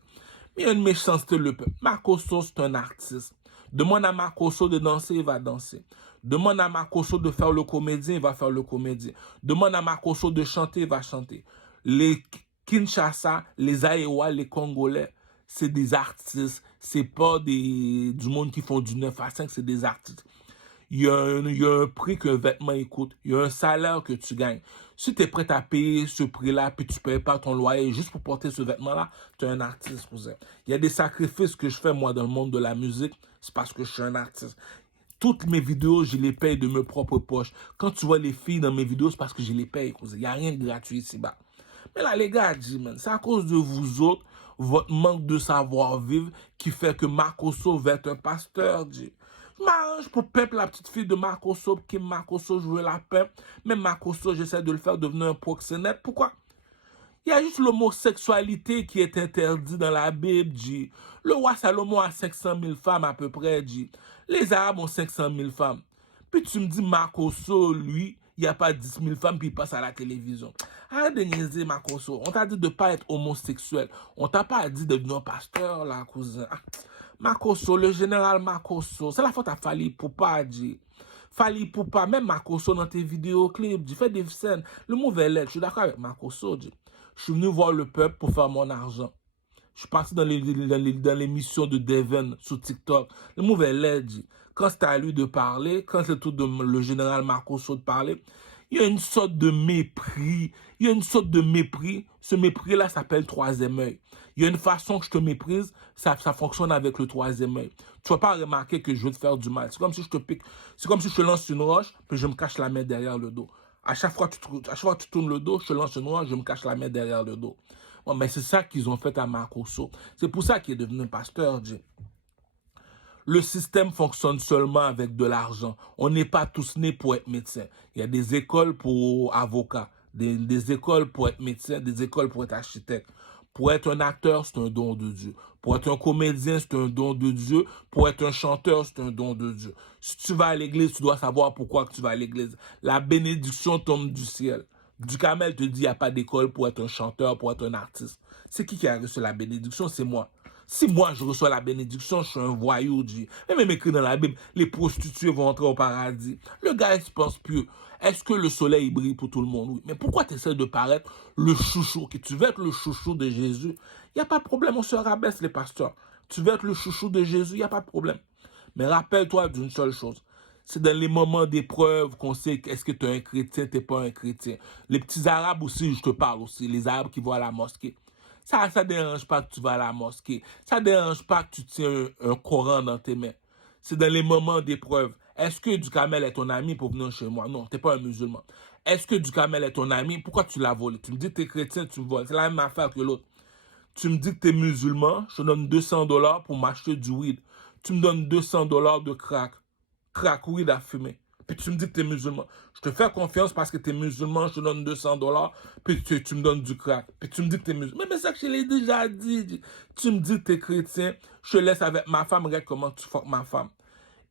Mais il y a une méchanceté, le peuple. Makoso, c'est un artiste. Demande à Makoso de danser, il va danser. Demande à Makoso de faire le comédien, il va faire le comédien. Demande à Makoso de chanter, il va chanter. Les Kinshasa, les Aéwa, les Congolais, c'est des artistes. C'est pas du monde qui font du 9 à 5, c'est des artistes. Il y a un prix qu'un vêtement coûte. Il y a un salaire que tu gagnes. Si tu es prêt à payer ce prix-là, puis tu ne payes pas ton loyer juste pour porter ce vêtement-là, tu es un artiste, cousin. Il y a des sacrifices que je fais, moi, dans le monde de la musique. C'est parce que je suis un artiste. Toutes mes vidéos, je les paye de mes propres poches. Quand tu vois les filles dans mes vidéos, c'est parce que je les paye, cousin. Il n'y a rien de gratuit ici-bas. Mais là, les gars, c'est à cause de vous autres, votre manque de savoir-vivre, qui fait que Makoso va être un pasteur, dit. Je m'arrange pour peuple la petite fille de Makoso, qui Makoso, je veux la paix. Mais Makoso, j'essaie de le faire devenir un proxénète. Pourquoi? Il y a juste l'homosexualité qui est interdite dans la Bible, dit. Le roi Salomon a 500 000 femmes à peu près, dit. Les Arabes ont 500 000 femmes. Puis tu me dis, Makoso, lui, il n'y a pas 10 000 femmes, puis il passe à la télévision. Arrête de niaiser, Makoso. On t'a dit de ne pas être homosexuel. On t'a pas dit de devenir pasteur, là, cousin. Makoso, le général Makoso, c'est la faute à Fali Poupa, dit. Fali Poupa, même Makoso dans tes vidéoclips, dit, fais des scènes. Le mauvais lait, je suis d'accord avec Makoso, dit. Je suis venu voir le peuple pour faire mon argent. Je suis parti dans l'émission de Devin sur TikTok. Le mauvais lait, dit. Quand c'est à lui de parler, quand c'est tout le général Makoso de parler, il y a une sorte de mépris. Il y a une sorte de mépris. Ce mépris-là s'appelle troisième œil. Il y a une façon que je te méprise, ça fonctionne avec le troisième œil. Tu vas pas remarquer que je veux te faire du mal. C'est comme si je te pique. C'est comme si je te lance une roche, puis je me cache la main derrière le dos. À chaque fois que tu tournes le dos, je te lance une roche, je me cache la main derrière le dos. Bon, mais c'est ça qu'ils ont fait à Makoso. C'est pour ça qu'il est devenu pasteur, Dieu. Le système fonctionne seulement avec de l'argent. On n'est pas tous nés pour être médecin. Il y a des écoles pour avocats, des écoles pour être médecin, des écoles pour être architecte. Pour être un acteur, c'est un don de Dieu. Pour être un comédien, c'est un don de Dieu. Pour être un chanteur, c'est un don de Dieu. Si tu vas à l'église, tu dois savoir pourquoi tu vas à l'église. La bénédiction tombe du ciel. Duhamel te dit, il n'y a pas d'école pour être un chanteur, pour être un artiste. C'est qui a reçu la bénédiction? C'est moi. Si moi je reçois la bénédiction, je suis un voyou, dit. Même écrit dans la Bible, les prostituées vont entrer au paradis. Le gars, il se pense pieux. Est-ce que le soleil brille pour tout le monde? Oui. Mais pourquoi tu essaies de paraître le chouchou? Que tu veux être le chouchou de Jésus? Il n'y a pas de problème, on se rabaisse les pasteurs. Tu veux être le chouchou de Jésus? Il n'y a pas de problème. Mais rappelle-toi d'une seule chose. C'est dans les moments d'épreuve qu'on sait est-ce que tu es un chrétien, tu n'es pas un chrétien. Les petits arabes aussi, je te parle aussi, les arabes qui vont à la mosquée. Ça ne dérange pas que tu vas à la mosquée. Ça ne dérange pas que tu tiens un Coran dans tes mains. C'est dans les moments d'épreuve. Est-ce que Duhamel est ton ami pour venir chez moi? Non, tu n'es pas un musulman. Est-ce que Duhamel est ton ami? Pourquoi tu l'as volé? Tu me dis que tu es chrétien, tu me voles. C'est la même affaire que l'autre. Tu me dis que tu es musulman, je te donne 200 $ pour m'acheter du weed. Tu me donnes 200 $ de crack. Crack weed à fumer. Puis tu me dis que tu es musulman. Je te fais confiance parce que tu es musulman, je te donne 200 $, puis tu me donnes du crack. Puis tu me dis que tu es musulman. Mais c'est ça que je l'ai déjà dit. Tu me dis que tu es chrétien, je te laisse avec ma femme, regarde comment tu fuck ma femme.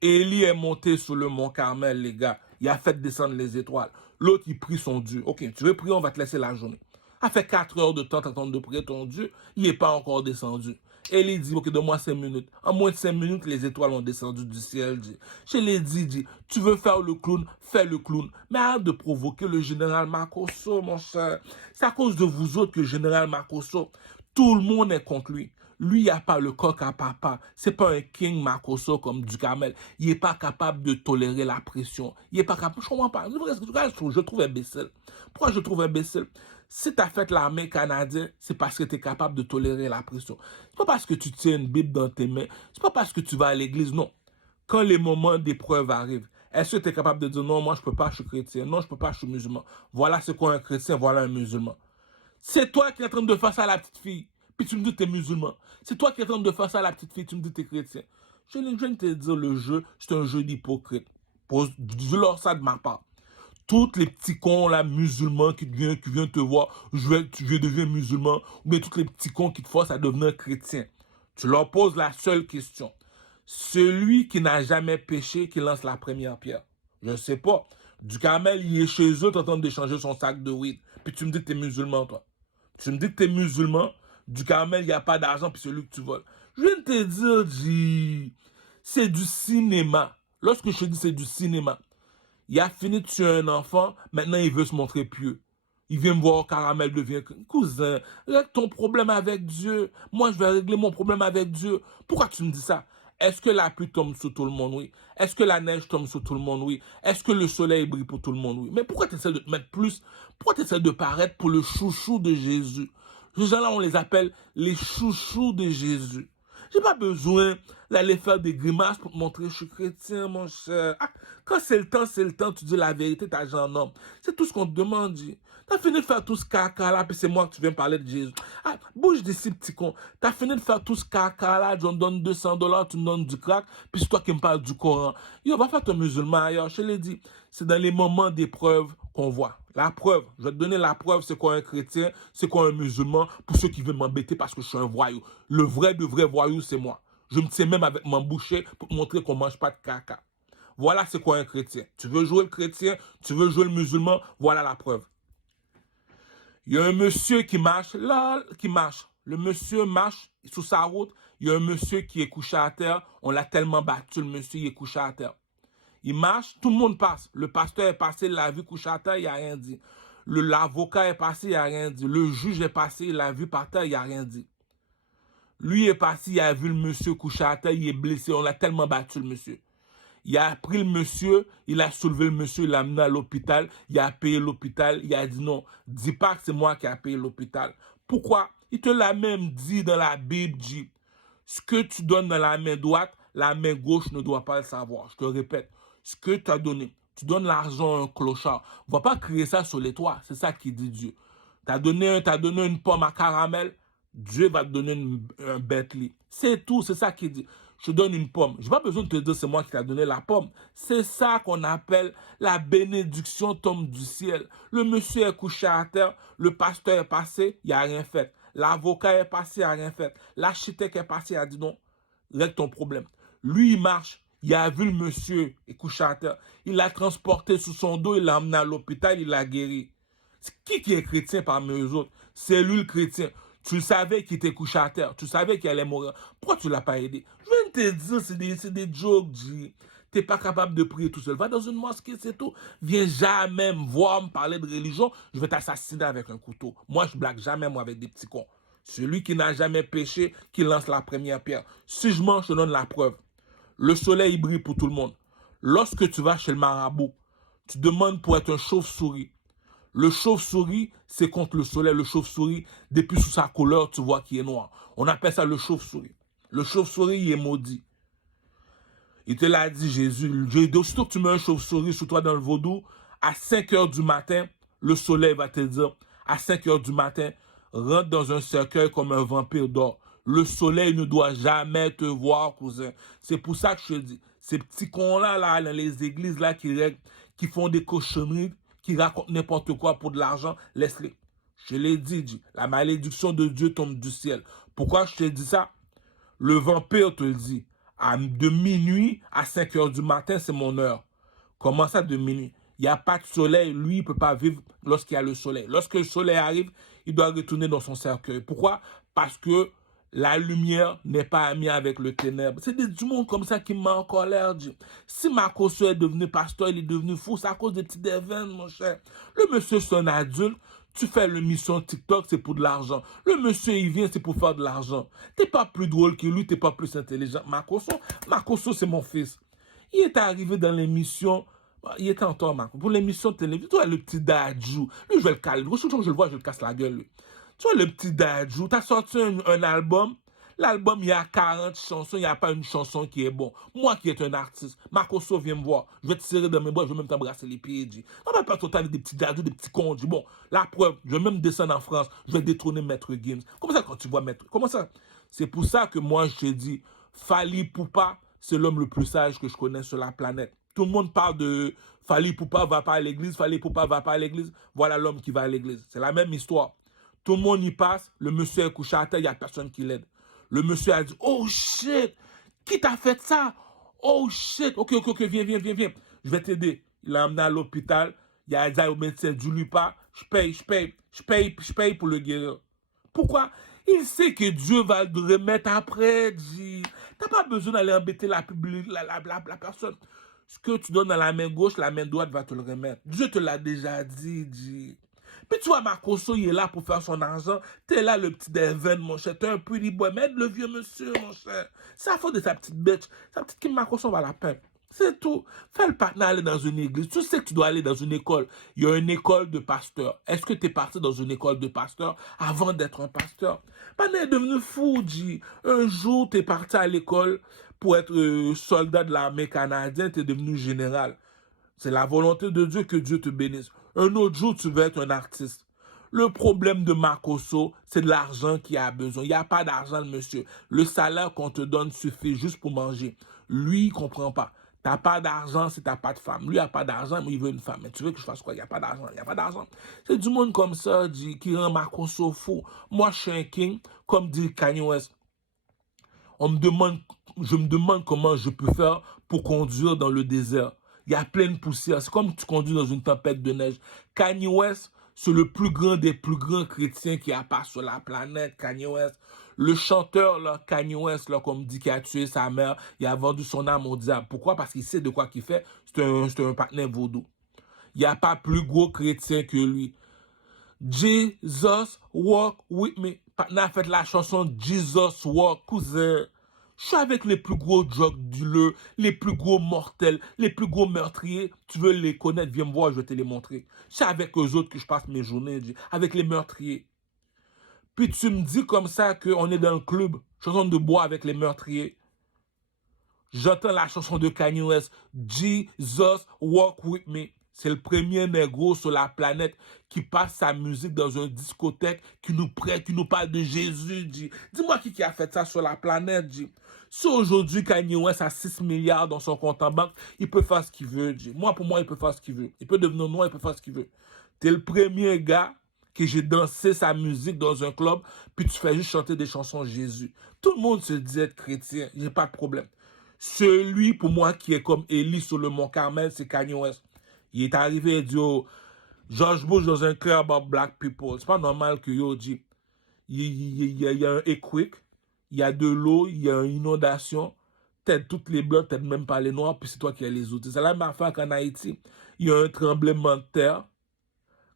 Élie est monté sur le mont Carmel, les gars. Il a fait descendre les étoiles. L'autre, il prie son Dieu. Ok, tu veux prier, on va te laisser la journée. A fait 4 heures de temps t'attendre de prier ton Dieu, il n'est pas encore descendu. Et il dit, ok, donne-moi 5 minutes. En moins de 5 minutes, les étoiles ont descendu du ciel. Dit. Je l'ai dit, tu veux faire le clown, fais le clown. Mais arrête de provoquer le général Makosso, mon cher. C'est à cause de vous autres que le général Makosso, tout le monde est contre lui. Lui, il n'y a pas le coq à papa. C'est pas un King Makosso comme Duhamel. Il n'est pas capable de tolérer la pression. Il n'est pas capable. Je comprends pas. Je trouve imbécile. Pourquoi je trouve imbécile? Si tu as fait l'armée canadienne, c'est parce que tu es capable de tolérer la pression. C'est pas parce que tu tiens une Bible dans tes mains. C'est pas parce que tu vas à l'église. Non. Quand les moments d'épreuve arrivent, est-ce que tu es capable de dire non, moi je peux pas, je suis chrétien. Non, je peux pas, je suis musulman. Voilà ce qu'est un chrétien, voilà un musulman. C'est toi qui es en train de faire ça à la petite fille. Puis tu me dis que tu es musulman. C'est toi qui es en train de faire ça à la petite fille. Tu me dis que tu es chrétien. Je viens de te dire, le jeu, c'est un jeu d'hypocrite. Dis-leur ça de ma part. Tous les petits cons là, musulmans qui viennent te voir, tu deviens musulman, ou bien tous les petits cons qui te forcent à devenir chrétien. Tu leur poses la seule question. Celui qui n'a jamais péché, qui lance la première pierre. Je ne sais pas. Duhamel, il est chez eux, tu es en train d'échanger son sac de weed. Puis tu me dis que tu es musulman, toi. Tu me dis que tu es musulman, Duhamel, il n'y a pas d'argent, puis c'est lui que tu voles. Je viens de te dire, c'est du cinéma. Lorsque je te dis c'est du cinéma, il a fini de tuer un enfant, maintenant il veut se montrer pieux. Il vient me voir, Caramel devient cousin. Règle ton problème avec Dieu. Moi, je vais régler mon problème avec Dieu. Pourquoi tu me dis ça? Est-ce que la pluie tombe sur tout le monde? Oui. Est-ce que la neige tombe sur tout le monde? Oui. Est-ce que le soleil brille pour tout le monde? Oui. Mais pourquoi tu essaies de te mettre plus? Pourquoi tu essaies de paraître pour le chouchou de Jésus? Ces gens-là, on les appelle les chouchous de Jésus. J'ai pas besoin d'aller faire des grimaces pour te montrer que je suis chrétien, mon cher. Ah, quand c'est le temps, tu dis la vérité, t'as jeune homme. C'est tout ce qu'on te demande. T'as fini de faire tout ce caca là, puis c'est moi que tu viens parler de Jésus. Ah, bouge d'ici, petit con. T'as fini de faire tout ce caca là, je me donne $200, tu me donnes du crack, puis c'est toi qui me parles du Coran. Yo, va faire ton musulman ailleurs, je te l'ai dit. C'est dans les moments d'épreuve qu'on voit. La preuve, je vais te donner la preuve, c'est quoi un chrétien, c'est quoi un musulman, pour ceux qui veulent m'embêter parce que je suis un voyou. Le vrai de vrai voyou, c'est moi. Je me tiens même avec mon boucher pour te montrer qu'on ne mange pas de caca. Voilà c'est quoi un chrétien. Tu veux jouer le chrétien, tu veux jouer le musulman, voilà la preuve. Il y a un monsieur qui marche, là, qui marche. Le monsieur marche sur sa route, il y a un monsieur qui est couché à terre, on l'a tellement battu, le monsieur, il est couché à terre. Il marche, tout le monde passe. Le pasteur est passé, il l'a vu couché à terre, il n'a rien dit. L'avocat est passé, il n'a rien dit. Le juge est passé, il l'a vu par terre, il n'a rien dit. Lui est passé, il a vu le monsieur couché à terre, il est blessé, on l'a tellement battu le monsieur. Il a pris le monsieur, il a soulevé le monsieur, il l'a amené à l'hôpital, il a payé l'hôpital, il a dit non, dis pas que c'est moi qui a payé l'hôpital. Pourquoi? Il te l'a même dit dans la Bible, dit, ce que tu donnes dans la main droite, la main gauche ne doit pas le savoir. Je te répète, ce que tu as donné, tu donnes l'argent à un clochard. On ne va pas crier ça sur les toits, c'est ça qui dit Dieu. Tu as donné une pomme à caramel, Dieu va te donner un Bentley. C'est tout, c'est ça qu'il dit. Je te donne une pomme. Je n'ai pas besoin de te dire c'est moi qui t'ai donné la pomme. C'est ça qu'on appelle la bénédiction tombe du ciel. Le monsieur est couché à terre, le pasteur est passé, il n'a rien fait. L'avocat est passé, il n'a rien fait. L'architecte est passé, il a dit non, règle ton problème. Lui, il marche. Il a vu le monsieur est couché à terre. Il l'a transporté sous son dos, il l'a emmené à l'hôpital, il l'a guéri. Qui est chrétien parmi eux autres? C'est lui le chrétien. Tu le savais qu'il était couché à terre. Tu savais qu'il allait mourir. Pourquoi tu ne l'as pas aidé? Je viens de te dire, c'est des jokes, G. Tu n'es pas capable de prier tout seul. Va dans une mosquée, c'est tout. Viens jamais me voir me parler de religion. Je vais t'assassiner avec un couteau. Moi, je blague jamais, moi, avec des petits cons. Celui qui n'a jamais péché, qui lance la première pierre. Si je mens, je te donne la preuve. Le soleil brille pour tout le monde. Lorsque tu vas chez le marabout, tu demandes pour être un chauve-souris. Le chauve-souris, c'est contre le soleil. Le chauve-souris, depuis sous sa couleur, tu vois qu'il est noir. On appelle ça le chauve-souris. Le chauve-souris, il est maudit. Il te l'a dit, Jésus. Aussitôt que tu mets un chauve-souris sous toi dans le vaudou, à 5 heures du matin, le soleil va te dire, à 5 heures du matin, rentre dans un cercueil comme un vampire dort. Le soleil ne doit jamais te voir, cousin. C'est pour ça que je te dis, ces petits cons-là, là, dans les églises, là, qui font des cochonneries, qui racontent n'importe quoi pour de l'argent, laisse-les. Je l'ai dit, la malédiction de Dieu tombe du ciel. Pourquoi je te dis ça? Le vampire te le dit. De minuit à 5 heures du matin, c'est mon heure. Comment ça de minuit? Il n'y a pas de soleil. Lui, il ne peut pas vivre lorsqu'il y a le soleil. Lorsque le soleil arrive, il doit retourner dans son cercueil. Pourquoi? Parce que La lumière n'est pas amie avec le ténèbre. C'est du monde comme ça qui m'a en colère. Si Makosso est devenu pasteur, il est devenu fou, c'est à cause des petits événements, mon cher. Le monsieur, c'est un adulte. Tu fais l'émission TikTok, c'est pour de l'argent. Le monsieur, il vient, c'est pour faire de l'argent. T'es pas plus drôle que lui, t'es pas plus intelligent. Makosso, c'est mon fils. Il est arrivé dans l'émission, il était en temps, Marco, pour l'émission de télévision. Tu vois le petit Dadju, lui, je vais le calmer. Je le vois, je le casse la gueule, lui. Tu vois le petit Dadju, t'as sorti un album. L'album, il y a 40 chansons, il n'y a pas une chanson qui est bon. Moi qui est un artiste, Makosso, viens me voir. Je vais te serrer dans mes bras, je vais même t'embrasser les pieds. On va pas total avec des petits Dadju, des petits cons. Bon, la preuve, je vais même descendre en France, je vais détrôner Maître Gims. Comment ça quand tu vois Maître? Comment ça? C'est pour ça que moi, je te dis, Fally Ipupa, c'est l'homme le plus sage que je connais sur la planète. Tout le monde parle de Fally Ipupa va pas à l'église, Fally Ipupa va pas à l'église. Voilà l'homme qui va à l'église. C'est la même histoire. Tout le monde y passe, le monsieur est couché à terre, il n'y a personne qui l'aide. Le monsieur a dit, oh shit, qui t'a fait ça? Oh shit, ok, viens. Je vais t'aider. Il l'a emmené à l'hôpital, il a dit au médecin, dis-lui pas, je paye pour le guérir. Pourquoi? Il sait que Dieu va le remettre après, dit. T'as pas besoin d'aller embêter la personne. Ce que tu donnes dans la main gauche, la main droite va te le remettre. Dieu te l'a déjà dit. Puis tu vois, Makosso, il est là pour faire son argent. T'es là, le petit Devin, mon cher. T'es un pretty boy. Mais aide le vieux monsieur, mon cher. C'est la faute de sa petite bitch. Sa petite Kim Makosso va la peine. C'est tout. Fais le partenaire aller dans une église. Tu sais que tu dois aller dans une école. Il y a une école de pasteur. Est-ce que tu es parti dans une école de pasteur avant d'être un pasteur? Pané est devenu fou, dit. Un jour, tu es parti à l'école pour être soldat de l'armée canadienne. Tu es devenu général. C'est la volonté de Dieu que Dieu te bénisse. Un autre jour, tu veux être un artiste. Le problème de Makosso, c'est de l'argent qu'il a besoin. Il n'y a pas d'argent, le monsieur. Le salaire qu'on te donne suffit juste pour manger. Lui, il ne comprend pas. Tu n'as pas d'argent si tu n'as pas de femme. Lui, il n'a pas d'argent, mais il veut une femme. Mais tu veux que je fasse quoi? Il n'y a pas d'argent. Il n'y a pas d'argent. C'est du monde comme ça qui rend Makosso fou. Moi, je suis un king, comme dit Kanye West. Je me demande comment je peux faire pour conduire dans le désert. Il y a plein de poussière. C'est comme tu conduis dans une tempête de neige. Kanye West, c'est le plus grand des plus grands chrétiens qui a pas sur la planète. Kanye West. Le chanteur, là, Kanye West, là, comme dit, qui a tué sa mère, il a vendu son âme au diable. Pourquoi? Parce qu'il sait de quoi qu'il fait. C'est un partenaire vaudou. Il n'y a pas plus gros chrétien que lui. Jesus walk with me. Patna a fait la chanson Jesus walk, cousin. Je suis avec les plus gros drug dealers, les plus gros mortels, les plus gros meurtriers. Tu veux les connaître, viens me voir, je vais te les montrer. C'est avec eux autres que je passe mes journées, avec les meurtriers. Puis tu me dis comme ça qu'on est dans le club, chanson de bois avec les meurtriers. J'entends la chanson de Kanye West, Jesus walk with me. C'est le premier négro sur la planète qui passe sa musique dans une discothèque, qui nous parle de Jésus. Dis-moi qui a fait ça sur la planète. Si aujourd'hui Kanye West a 6 milliards dans son compte en banque, il peut faire ce qu'il veut. Pour moi, il peut faire ce qu'il veut. Il peut devenir noir, il peut faire ce qu'il veut. T'es le premier gars que j'ai dansé sa musique dans un club, puis tu fais juste chanter des chansons Jésus. Tout le monde se dit être chrétien, j'ai pas de problème. Celui, pour moi, qui est comme Élie sur le Mont Carmel, c'est Kanye West. Il est arrivé et dit, oh, George Bush dans un club about black people. C'est pas normal que yo dit, il y a un earthquake, il y a de l'eau, il y a une inondation, t'aides toutes les blancs, t'aides même pas les noirs, puis c'est toi qui as les autres. C'est la même affaire qu'en Haïti. Il y a un tremblement de terre.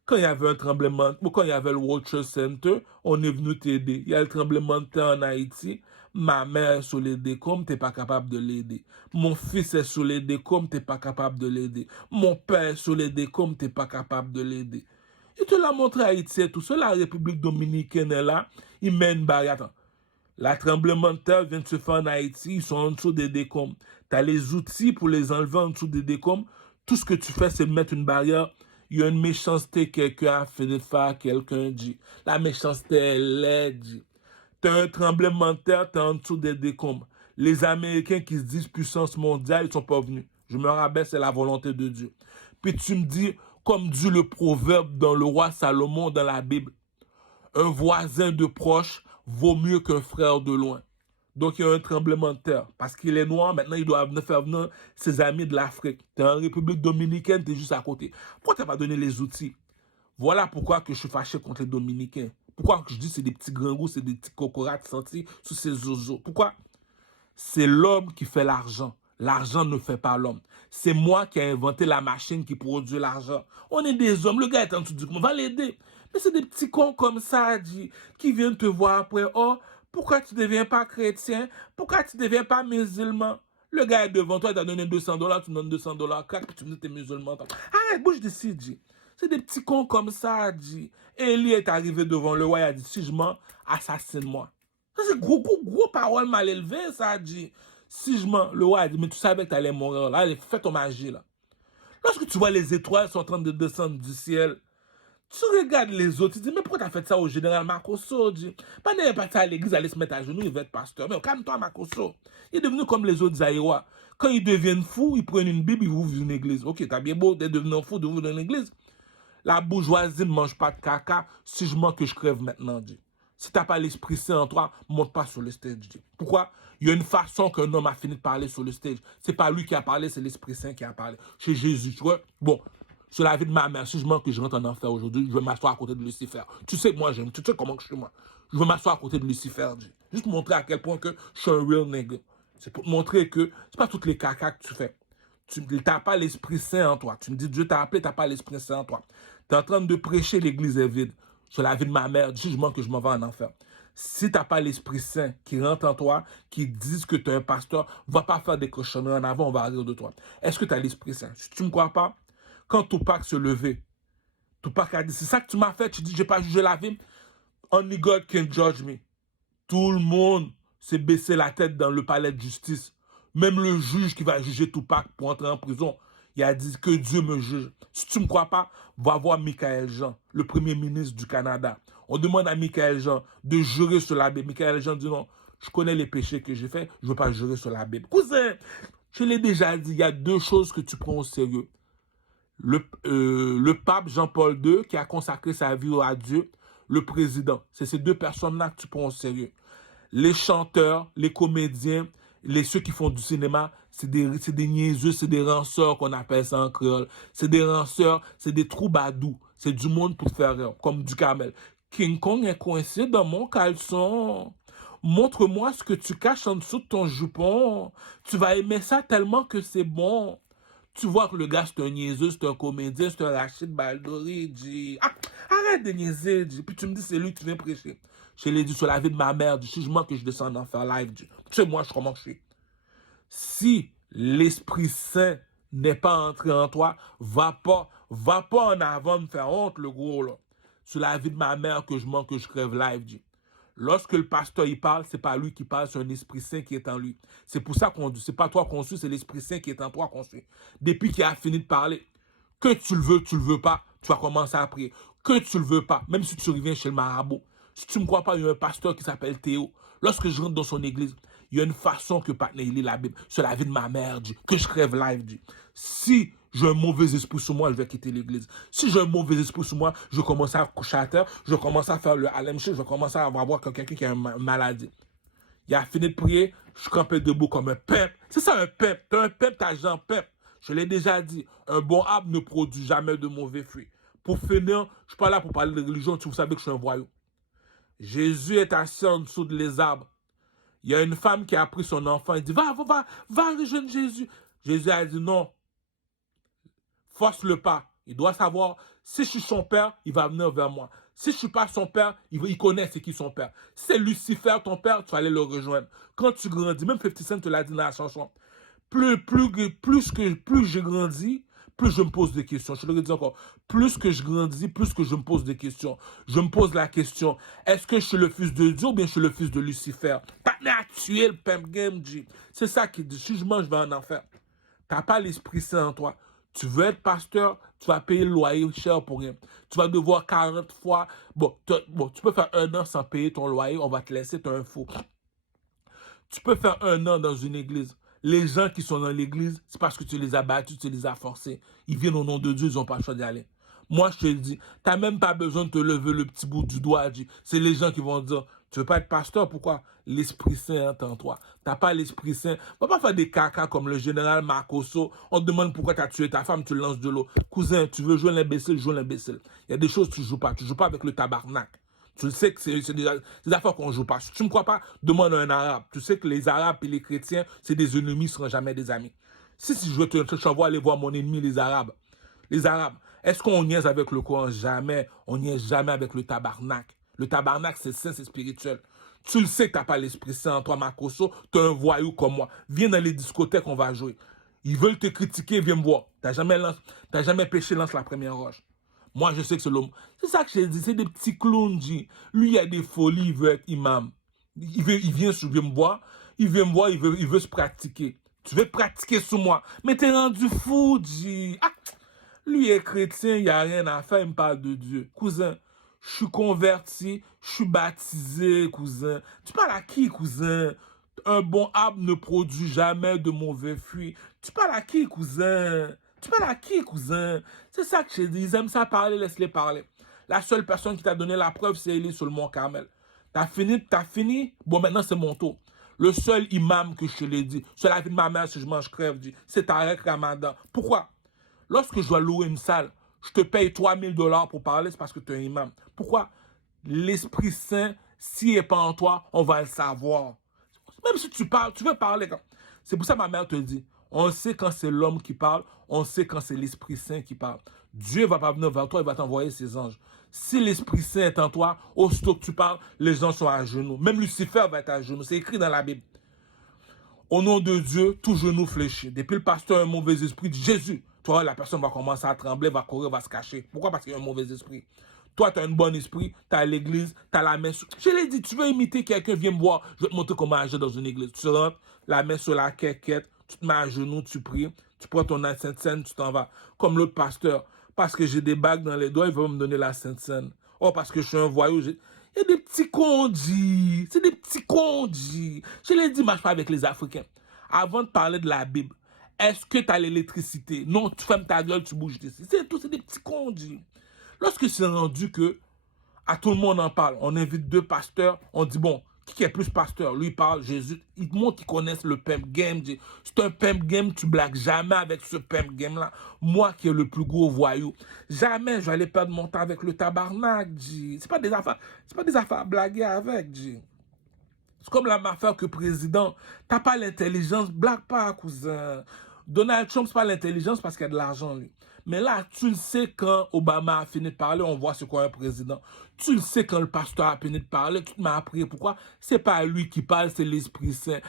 Quand il y avait un tremblement, quand il y avait le World Trade Center, on est venu t'aider. Il y a le tremblement de terre en Haïti. Ma mère est sur les décombres, t'es pas capable de l'aider. Mon fils est sur les décombres, t'es pas capable de l'aider. Mon père est sur les décombres, t'es pas capable de l'aider. Il te l'a montré Haïti et tout ça. La République dominicaine est là. Il mène barrière. Attends. La tremblement de terre vient de se faire en Haïti. Ils sont en dessous des décombres. Tu as les outils pour les enlever en dessous des décombres. Tout ce que tu fais, c'est de mettre une barrière. Il y a une méchanceté, quelqu'un a fait de faire, quelqu'un dit. La méchanceté, elle est dit. Tu as un tremblement de terre, tu es en dessous des décombres. Les Américains qui se disent puissance mondiale, ils ne sont pas venus. Je me rabaisse, c'est la volonté de Dieu. Puis tu me dis, comme dit le proverbe dans le roi Salomon dans la Bible, un voisin de proche vaut mieux qu'un frère de loin. Donc il y a un tremblement de terre. Parce qu'il est noir, maintenant il doit faire venir ses amis de l'Afrique. Tu es en République dominicaine, tu es juste à côté. Pourquoi tu n'as pas donné les outils? Voilà pourquoi que je suis fâché contre les Dominicains. Pourquoi je dis c'est des petits gringos, c'est des petits cocorates sentis sous ces zozos? Pourquoi? C'est l'homme qui fait l'argent. L'argent ne fait pas l'homme. C'est moi qui ai inventé la machine qui produit l'argent. On est des hommes. Le gars est en dessous du coup, on va l'aider. Mais c'est des petits cons comme ça, qui viennent te voir après. Oh, pourquoi tu ne deviens pas chrétien? Pourquoi tu ne deviens pas musulman? Le gars est devant toi, il t'a donné $200, tu me donnes $200, crac, puis tu me dis que tu es musulman. Arrête, bouge d'ici, C'est des petits cons comme ça, Élie est arrivé devant le roi, il a dit, si je mens, assassine-moi. Ça, c'est gros parole mal élevée, ça, Si je mens, le roi a dit, mais tu savais que tu allais mourir, là, allez, fais ton magie, là. Lorsque tu vois les étoiles sont en train de descendre du ciel, tu regardes les autres, tu dis, mais pourquoi tu as fait ça au général Makosso, Pas d'aller partir à l'église, aller se mettre à genoux, il va être pasteur. Mais calme-toi, Makosso. Il est devenu comme les autres Zaïrois. Quand ils deviennent fous, ils prennent une Bible, ils ouvrent une église. Ok, t'as bien beau d'être devenu fou, d'ouvrir une église. La bourgeoisie ne mange pas de caca. Si je mens que je crève maintenant, Si tu n'as pas l'Esprit Saint en toi, monte pas sur le stage, Pourquoi? Il y a une façon qu'un homme a fini de parler sur le stage. C'est pas lui qui a parlé, c'est l'Esprit Saint qui a parlé. Chez Jésus, tu vois. Bon, sur la vie de ma mère, si je mens que je rentre en enfer aujourd'hui, je vais m'asseoir à côté de Lucifer. Tu sais que moi, j'aime. Tu sais comment que je suis, moi. Je vais m'asseoir à côté de Lucifer, Juste pour montrer à quel point que je suis un real nigga. C'est pour te montrer que c'est pas toutes les cacas que tu fais. Tu n'as pas l'Esprit Saint en toi. Tu me dis, Dieu t'a appelé, tu n'as pas l'Esprit Saint en toi. Tu es en train de prêcher, l'église est vide. Sur la vie de ma mère, du jugement que je m'en vais en enfer. Si tu n'as pas l'Esprit Saint qui rentre en toi, qui dit que tu es un pasteur, va pas faire des cochonneries en avant, on va rire de toi. Est-ce que tu as l'Esprit Saint? Si tu ne me crois pas, quand Tupac se levait, Tupac a dit, c'est ça que tu m'as fait, tu dis, je n'ai pas jugé la vie. Only God can judge me. Tout le monde s'est baissé la tête dans le palais de justice. Même le juge qui va juger Tupac pour entrer en prison, il a dit que Dieu me juge. Si tu ne me crois pas, va voir Michael Jean, le premier ministre du Canada. On demande à Michael Jean de jurer sur la Bible. Michael Jean dit non, je connais les péchés que j'ai faits, je ne veux pas jurer sur la Bible. Cousin, je l'ai déjà dit, il y a deux choses que tu prends au sérieux. Le pape Jean-Paul II qui a consacré sa vie à Dieu, le président. C'est ces deux personnes-là que tu prends au sérieux. Les chanteurs, les comédiens, ceux qui font du cinéma, c'est des niaiseux, c'est des ranceurs qu'on appelle ça en créole. C'est des ranceurs, c'est des troubadours. C'est du monde pour te faire rire, comme du Camel. King Kong est coincé dans mon caleçon. Montre-moi ce que tu caches en dessous de ton jupon. Tu vas aimer ça tellement que c'est bon. Tu vois que le gars, c'est un niaiseux, c'est un comédien, c'est un Rachid Baldori. Arrête de niaiser, Puis tu me dis, c'est lui que tu viens prêcher. Je l'ai dit sur la vie de ma mère, du jugement que je descends en faire live. Tu sais, moi, je commence chez. Si l'Esprit Saint n'est pas entré en toi, va pas en avant me faire honte, le gros, là. Sur la vie de ma mère que je mens, que je crève live, Lorsque le pasteur il parle, c'est pas lui qui parle, c'est un Esprit Saint qui est en lui. C'est pour ça qu'on dit, c'est pas toi qu'on suit, c'est l'Esprit Saint qui est en toi qu'on suit. Depuis qu'il a fini de parler, que tu le veux pas, tu vas commencer à prier. Que tu le veux pas, même si tu reviens chez le marabout. Si tu ne me crois pas, il y a un pasteur qui s'appelle Théo. Lorsque je rentre dans son église, il y a une façon que Patna lit la Bible sur la vie de ma mère, que je crève live. Si j'ai un mauvais esprit sur moi, je vais quitter l'église. Si j'ai un mauvais esprit sur moi, je commence à coucher à terre, je commence à faire le alemché, je commence à avoir quelqu'un qui a une maladie. Il a fini de prier, je campais debout comme un pep. C'est ça un pep. T'as un pep, t'as Jean Pep. Je l'ai déjà dit, un bon arbre ne produit jamais de mauvais fruits. Pour finir, je ne suis pas là pour parler de religion, vous savez que je suis un voyou. Jésus est assis en dessous des arbres. Il y a une femme qui a pris son enfant, il dit, va rejoindre Jésus. Jésus a dit non, force-le pas. Il doit savoir, si je suis son père, il va venir vers moi. Si je ne suis pas son père, il connaît c'est qui son père. Si c'est Lucifer, ton père, tu vas aller le rejoindre. Quand tu grandis, même 50 Cent te l'a dit dans la chanson, plus je grandis, plus je me pose des questions. Je te le dis encore, plus que je grandis, plus que je me pose des questions. Je me pose la question, est-ce que je suis le fils de Dieu ou bien je suis le fils de Lucifer? T'as à tuer le pimp game, G. C'est ça qui dit, si je mange, je vais en enfer. T'as pas l'Esprit Saint en toi. Tu veux être pasteur, tu vas payer le loyer cher pour rien. Tu vas devoir 40 fois. Bon, tu peux faire 1 an sans payer ton loyer, on va te laisser, t'es un fou. Tu peux faire 1 an dans une église. Les gens qui sont dans l'église, c'est parce que tu les as battus, tu les as forcés. Ils viennent au nom de Dieu, ils n'ont pas le choix d'y aller. Moi, je te le dis, tu n'as même pas besoin de te lever le petit bout du doigt. C'est les gens qui vont dire, tu veux pas être pasteur, pourquoi? L'Esprit Saint est en toi. Tu n'as pas l'Esprit Saint. On va pas faire des caca comme le général Makosso. On te demande pourquoi tu as tué ta femme, tu lances de l'eau. Cousin, tu veux jouer l'imbécile, joue l'imbécile. Il y a des choses que tu ne joues pas. Tu ne joues pas avec le tabarnak. Tu le sais que c'est des affaires qu'on joue pas. Si tu ne me crois pas, demande à un arabe. Tu sais que les arabes et les chrétiens, c'est des ennemis, ne seront jamais des amis. Si je t'envoie aller voir mon ennemi, les arabes. Les arabes, est-ce qu'on niaise avec le Coran? Jamais. On niaise jamais avec le tabarnak. Le tabarnak, c'est saint, c'est spirituel. Tu le sais que tu n'as pas l'Esprit Saint en toi, Makoso. Tu es un voyou comme moi. Viens dans les discothèques, on va jouer. Ils veulent te critiquer, viens me voir. T'as jamais péché, lance la première roche. Moi, je sais que c'est l'homme. C'est ça que j'ai dit, c'est des petits clowns, G. Lui, il a des folies, il veut être imam. Il vient me voir, il veut se pratiquer. Tu veux te pratiquer sur moi. Mais t'es rendu fou, G. Ah, lui est chrétien, il n'y a rien à faire, il me parle de Dieu. Cousin, je suis converti, je suis baptisé, cousin. Tu parles à qui, cousin? Un bon arbre ne produit jamais de mauvais fruits. Tu parles à qui, cousin? Tu parles à qui, cousin? C'est ça que j'ai dit. Ils aiment ça parler, laisse-les parler. La seule personne qui t'a donné la preuve, c'est Élie sur le mont Carmel. T'as fini? Bon, maintenant, c'est mon tour. Le seul imam que je te l'ai dit, sur la vie de ma mère, si je mange crève, c'est Tarek Ramadan. Pourquoi? Lorsque je dois louer une salle, je te paye 3000 $ pour parler, c'est parce que tu es un imam. Pourquoi? L'Esprit Saint, s'il n'est pas en toi, on va le savoir. Même si tu parles, tu veux parler. C'est pour ça que ma mère te dit, on sait quand c'est l'homme qui parle, on sait quand c'est l'Esprit Saint qui parle. Dieu ne va pas venir vers toi, il va t'envoyer ses anges. Si l'Esprit Saint est en toi, aussitôt que tu parles, les gens sont à genoux. Même Lucifer va être à genoux. C'est écrit dans la Bible. Au nom de Dieu, tout genou fléchit. Depuis le pasteur a un mauvais esprit, dit Jésus. Toi, la personne va commencer à trembler, va courir, va se cacher. Pourquoi? Parce qu'il y a un mauvais esprit. Toi, tu as un bon esprit, tu as l'église, tu as la main sur... Je l'ai dit, tu veux imiter quelqu'un, viens me voir, je vais te montrer comment agir dans une église. Tu rentres, la main sur la quéquette, tu te mets à genoux, tu pries, tu prends ton Sainte Seine, tu t'en vas. Comme l'autre pasteur, parce que j'ai des bagues dans les doigts, il va me donner la Sainte Seine. Oh, parce que je suis un voyou, il y a des petits condis, c'est des petits condis. Je l'ai dit, marche pas avec les Africains. Avant de parler de la Bible, est-ce que tu as l'électricité? Non, tu fermes ta gueule, tu bouges d'ici. C'est tout, c'est des petits condis. Lorsque c'est rendu que à tout le monde en parle, on invite 2 pasteurs, on dit bon, qui est plus pasteur? Lui il parle, Jésus, il te montre qu'ils connaissent le pimp game. C'est un pimp game, tu blagues jamais avec ce pimp game là. Moi qui est le plus gros voyou, jamais je vais aller perdre mon temps avec le tabarnak. C'est pas des affaires à blaguer avec. C'est comme la mafia que président. T'as pas l'intelligence, blague pas, cousin. Donald Trump, c'est pas l'intelligence parce qu'il y a de l'argent, lui. Mais là, tu le sais quand Obama a fini de parler, on voit ce qu'est un président. Tu le sais quand le pasteur a fini de parler, tu m'as appris pourquoi. C'est pas lui qui parle, c'est l'Esprit Saint.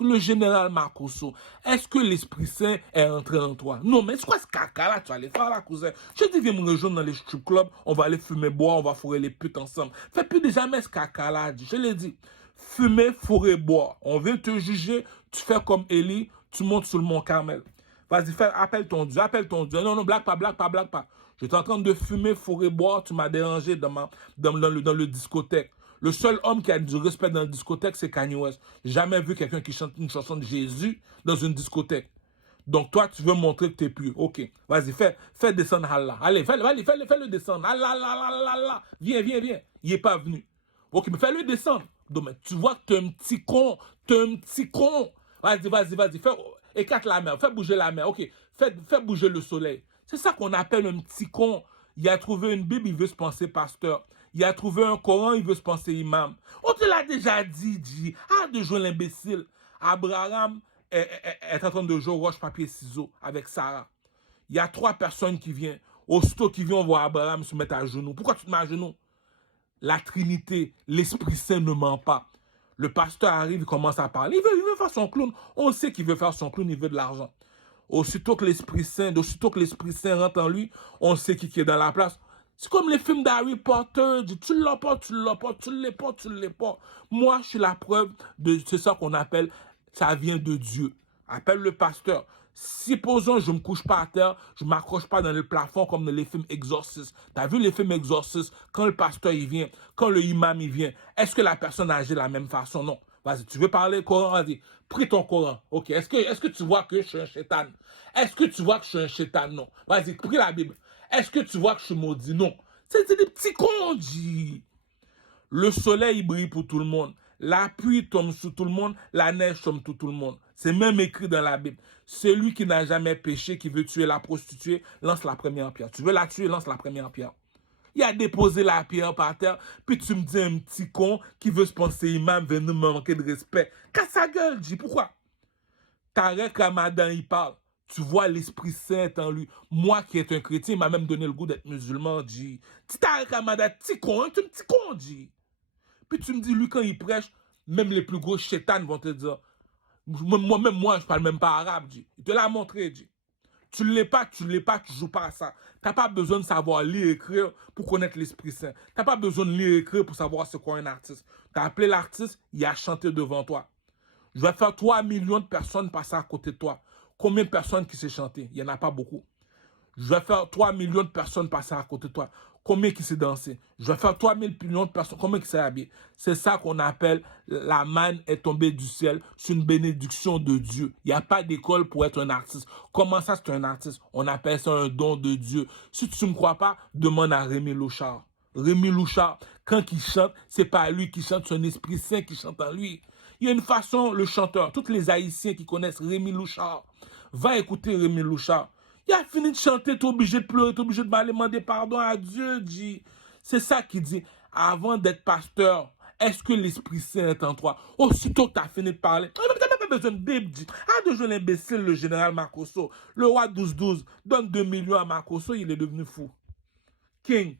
Le général Makoso, est-ce que l'Esprit Saint est entré en toi? Non, mais c'est quoi ce caca-là, tu vas aller faire là, cousin? Je te dis, viens me rejoindre dans les strip clubs, on va aller fumer, boire, on va fourrer les putes ensemble. Fais plus de jamais ce caca-là, je l'ai dit. Fumer, fourrer, boire. On vient te juger, tu fais comme Élie, tu montes sur le mont Carmel. Vas-y, appelle ton Dieu, appelle ton Dieu. Non, blague pas, blague pas, blague pas. J'étais en train de fumer, fourrer, boire, tu m'as dérangé dans le discothèque. Le seul homme qui a du respect dans le discothèque, c'est Kanye West. Jamais vu quelqu'un qui chante une chanson de Jésus dans une discothèque. Donc toi, tu veux montrer que tu es pur. Ok, vas-y, fais descendre Allah. Allez, fais-le descendre. Allah. Viens. Il n'est pas venu. Ok, mais fais-le descendre. Donc, tu vois que tu es un petit con. Vas-y. Écarte la mer. Fais bouger la mer. Ok, fais bouger le soleil. C'est ça qu'on appelle un petit con. Il a trouvé une Bible, il veut se penser pasteur. Il a trouvé un Coran, il veut se penser imam. On te l'a déjà dit. Arrête de jouer l'imbécile. Abraham est en train de jouer roche, papier, ciseaux avec Sarah. Il y a 3 personnes qui viennent. Aussitôt qu'ils viennent, on voit Abraham se mettre à genoux. Pourquoi tu te mets à genoux? La Trinité, l'Esprit Saint ne ment pas. Le pasteur arrive, il commence à parler. Il veut faire son clown. On sait qu'il veut faire son clown, il veut de l'argent. Aussitôt que l'Esprit Saint rentre en lui, on sait qui est dans la place. C'est comme les films d'Harry Potter. Tu l'as pas, tu l'es pas. Moi, je suis la preuve de c'est ça qu'on appelle, ça vient de Dieu. Appelle le pasteur. Supposons je ne me couche pas à terre, je ne m'accroche pas dans le plafond comme dans les films exorcistes. Tu as vu les films exorcistes, quand le pasteur il vient, quand le imam il vient, est-ce que la personne agit de la même façon? Non. Vas-y, tu veux parler le Coran? Vas-y, prie ton Coran. Ok, est-ce que tu vois que je suis un chétan? Est-ce que tu vois que je suis un chétan? Non. Vas-y, prie la Bible. Est-ce que tu vois que je suis maudit? Non. C'est des petits cons, dit. Le soleil brille pour tout le monde. La pluie tombe sur tout le monde. La neige tombe sur tout le monde. C'est même écrit dans la Bible. Celui qui n'a jamais péché, qui veut tuer la prostituée, lance la première pierre. Tu veux la tuer, lance la première pierre. Il a déposé la pierre par terre, puis tu me dis un petit con qui veut se penser imam, veut nous manquer de respect. Casse sa gueule, dis, pourquoi? Tarek Ramadan, il parle. Tu vois l'Esprit Saint en lui. Moi qui est un chrétien, il m'a même donné le goût d'être musulman, dis. Dis Tarek Ramadan, petit con, tu un petit con, dis. Puis tu me dis, lui, quand il prêche, même les plus gros chétanes vont te dire, moi-même, moi, je parle même pas arabe, dis. Il te l'a montré, dis. Tu ne l'es pas, tu joues pas à ça. Tu n'as pas besoin de savoir lire et écrire pour connaître l'Esprit Saint. Tu n'as pas besoin de lire et écrire pour savoir c'est quoi un artiste. Tu as appelé l'artiste, il a chanté devant toi. Je vais faire 3 millions de personnes passer à côté de toi. Combien de personnes qui sait chanter? Il n'y en a pas beaucoup. Je vais faire 3 millions de personnes passer à côté de toi. Combien qui sait danser? Je vais faire 3 millions de personnes. Combien qui sait habiller? C'est ça qu'on appelle la manne est tombée du ciel. C'est une bénédiction de Dieu. Il n'y a pas d'école pour être un artiste. Comment ça, c'est un artiste? On appelle ça un don de Dieu. Si tu ne me crois pas, demande à Rémi Louchard. Rémi Louchard, quand il chante, c'est pas lui qui chante, c'est un Esprit Saint qui chante en lui. Il y a une façon, le chanteur, tous les Haïtiens qui connaissent Rémi Louchard, va écouter Rémi Louchard. Il a fini de chanter, tu es obligé de pleurer, tu es obligé de m'aller demander pardon à Dieu, dit. C'est ça qu'il dit. Avant d'être pasteur, est-ce que l'Esprit Saint est en toi? Aussitôt que tu as fini de parler, tu n'as même pas besoin de Bible, dit. Ah, de jouer l'imbécile, le général Makosso, le roi 12-12, donne 2 millions à Makosso, il est devenu fou. King.